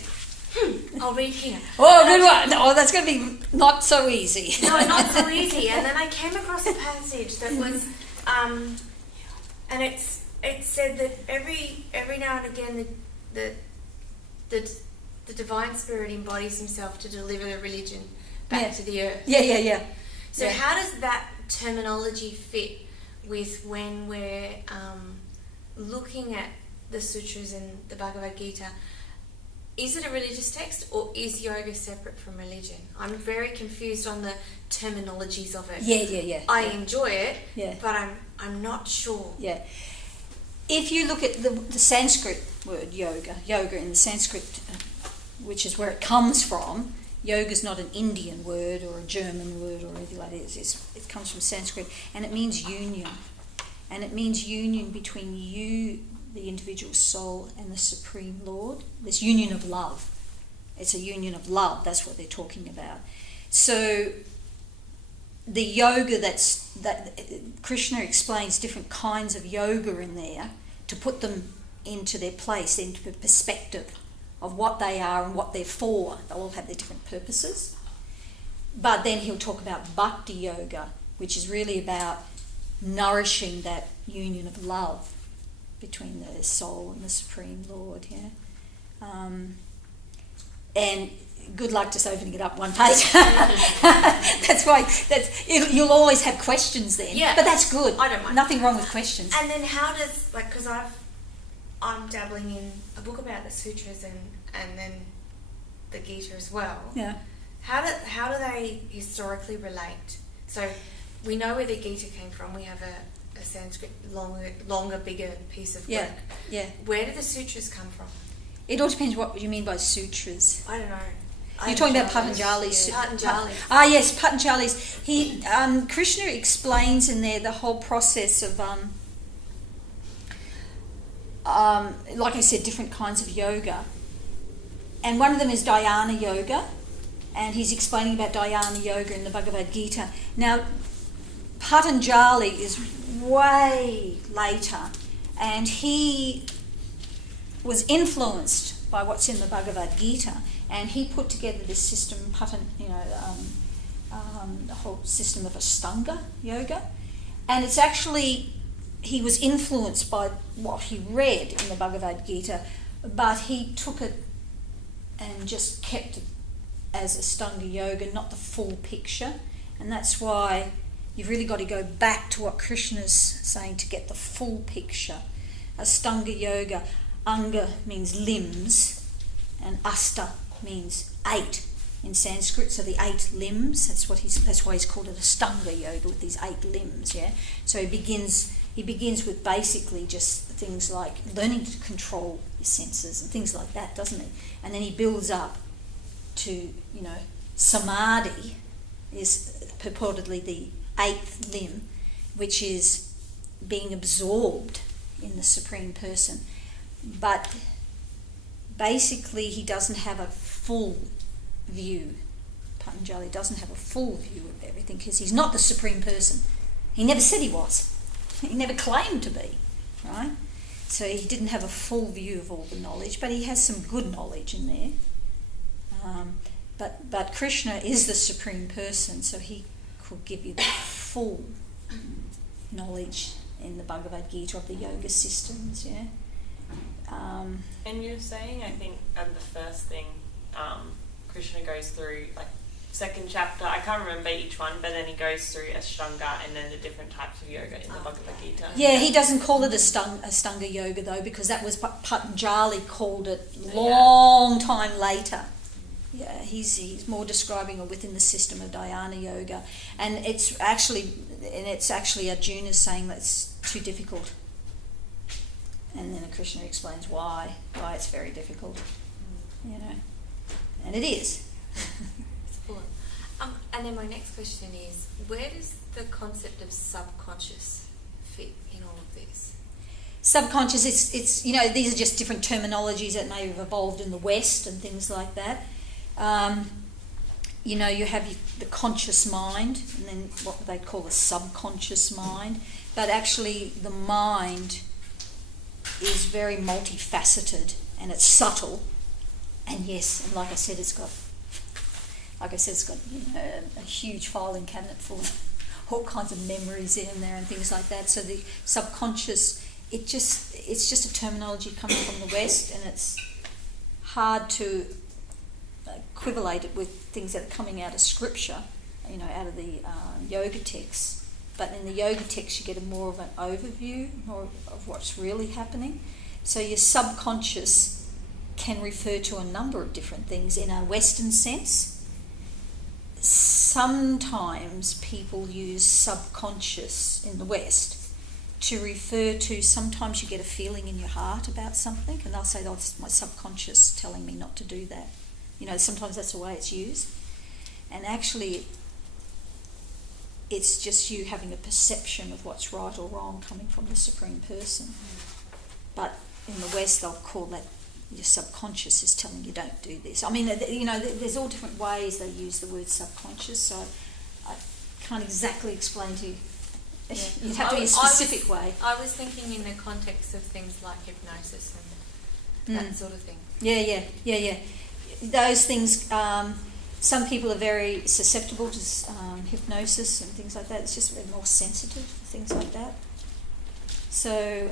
I'll read here. Oh, good one. No, that's going to be not so easy. No, not so easy. And then I came across a passage that was, and it said that every now and again the divine spirit embodies himself to deliver the religion back to the earth. Yeah. So how does that terminology fit with when we're looking at the sutras and the Bhagavad Gita? Is it a religious text, or is yoga separate from religion? I'm very confused on the terminologies of it. Yeah. I enjoy it, Yeah. but I'm not sure. Yeah. If you look at the Sanskrit word yoga in the Sanskrit, which is where it comes from, yoga is not an Indian word or a German word or anything like that. It comes from Sanskrit, and it means union. And it means union between you, the individual soul, and the Supreme Lord. This union of love. It's a union of love. That's what they're talking about. So the yoga that Krishna explains different kinds of yoga in there to put them into their place, into perspective of what they are and what they're for. They'll all have their different purposes. But then he'll talk about bhakti yoga, which is really about nourishing that union of love between the soul and the Supreme Lord. And good luck just opening it up one page. That's why you'll always have questions then. Yeah. But that's good. I don't mind. Nothing wrong with questions. And then how does, because I'm dabbling in a book about the sutras and then the Gita as well. Yeah. How do they historically relate? So we know where the Gita came from. We have a Sanskrit longer, bigger piece of work. Yeah. Where do the sutras come from? It all depends what you mean by sutras. I don't know. You're talking about Patanjali's. Yeah. Patanjali's. Yes, Patanjali's. Krishna explains in there the whole process of, like I said, different kinds of yoga. And one of them is dhyana yoga, and he's explaining about dhyana yoga in the Bhagavad Gita. Now, Patanjali is way later, and he was influenced by what's in the Bhagavad Gita, and he put together this system, the whole system of Ashtanga yoga, and it's actually, he was influenced by what he read in the Bhagavad Gita, but he took it and just kept it as Ashtanga yoga, not the full picture, and that's why you've really got to go back to what Krishna's saying to get the full picture. Ashtanga yoga, anga means limbs, and asta means 8 in Sanskrit, so the 8 limbs, that's why he's called it Ashtanga yoga, with these 8 limbs, yeah? So he begins with basically just things like learning to control your senses and things like that, doesn't he? And then he builds up to, samadhi is purportedly the 8th limb, which is being absorbed in the Supreme Person. But basically he doesn't have a full view. Patanjali doesn't have a full view of everything because he's not the Supreme Person. He never said he was. He never claimed to be, right? So he didn't have a full view of all the knowledge, but he has some good knowledge in there. But Krishna is the Supreme Person, so he could give you the full knowledge in the Bhagavad Gita of the yoga systems, yeah. And you're saying, I think, the first thing, Krishna goes through, like, second chapter, I can't remember each one, but then he goes through Ashtanga and then the different types of yoga in the Bhagavad Gita. Yeah, he doesn't call it Ashtanga yoga though, because that was Patanjali called it long time later. Yeah, he's more describing it within the system of Dhyana yoga, and it's actually Arjuna's saying that it's too difficult, and then Krishna explains why it's very difficult, you know, and it is. And then my next question is, where does the concept of subconscious fit in all of this? Subconscious, it's you know, these are just different terminologies that may have evolved in the West and things like that. You know, you have the conscious mind and then what they call the subconscious mind, but actually the mind is very multifaceted and it's subtle, and yes, and like I said, it's got you know, a huge filing cabinet full of all kinds of memories in there and things like that. So the subconscious, it's just a terminology coming from the West, and it's hard to equivalate it with things that are coming out of scripture, you know, out of the yoga texts. But in the yoga text, you get more of an overview, more of what's really happening. So your subconscious can refer to a number of different things in a Western sense. Sometimes people use subconscious in the West to refer to, sometimes you get a feeling in your heart about something and they'll say, oh, it's my subconscious telling me not to do that. You know, sometimes that's the way it's used. And actually, it's just you having a perception of what's right or wrong coming from the Supreme Person. But in the West, they'll call that your subconscious is telling you don't do this. I mean, you know, there's all different ways they use the word subconscious, so I can't exactly explain to you. Yeah. You'd have to be a specific way. I was thinking in the context of things like hypnosis and that sort of thing. Yeah. Those things, some people are very susceptible to hypnosis and things like that. It's just they're more sensitive to things like that. So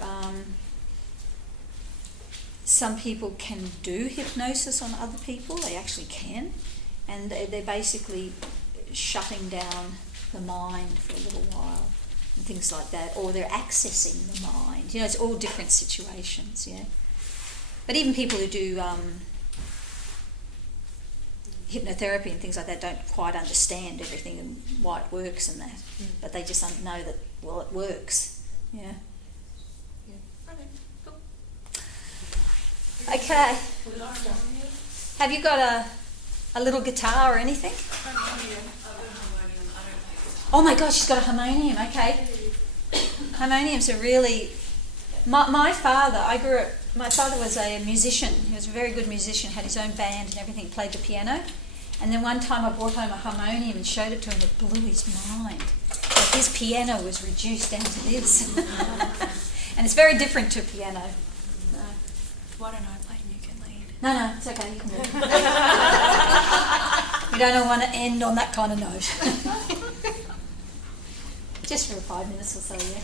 some people can do hypnosis on other people. They actually can. And they're basically shutting down the mind for a little while and things like that. Or they're accessing the mind. You know, it's all different situations, yeah. But even people who do hypnotherapy and things like that don't quite understand everything and why it works and that. But they just know that, well, it works, yeah. Okay. Have you got a little guitar or anything? Oh my gosh, she's got a harmonium, okay. Harmoniums are really... My father, my father was a musician. He was a very good musician, had his own band and everything, played the piano. And then one time I brought home a harmonium and showed it to him. It blew his mind. Like his piano was reduced down to this. And it's very different to a piano. Why don't I play and you can lead? No, it's okay, you can lead. We don't want to end on that kind of note. Just for 5 minutes or so, yeah.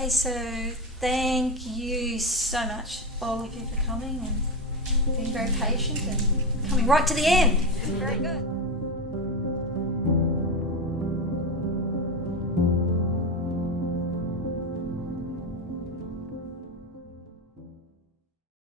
Okay, so thank you so much, all of you, for coming and being very patient and coming right to the end. Very good.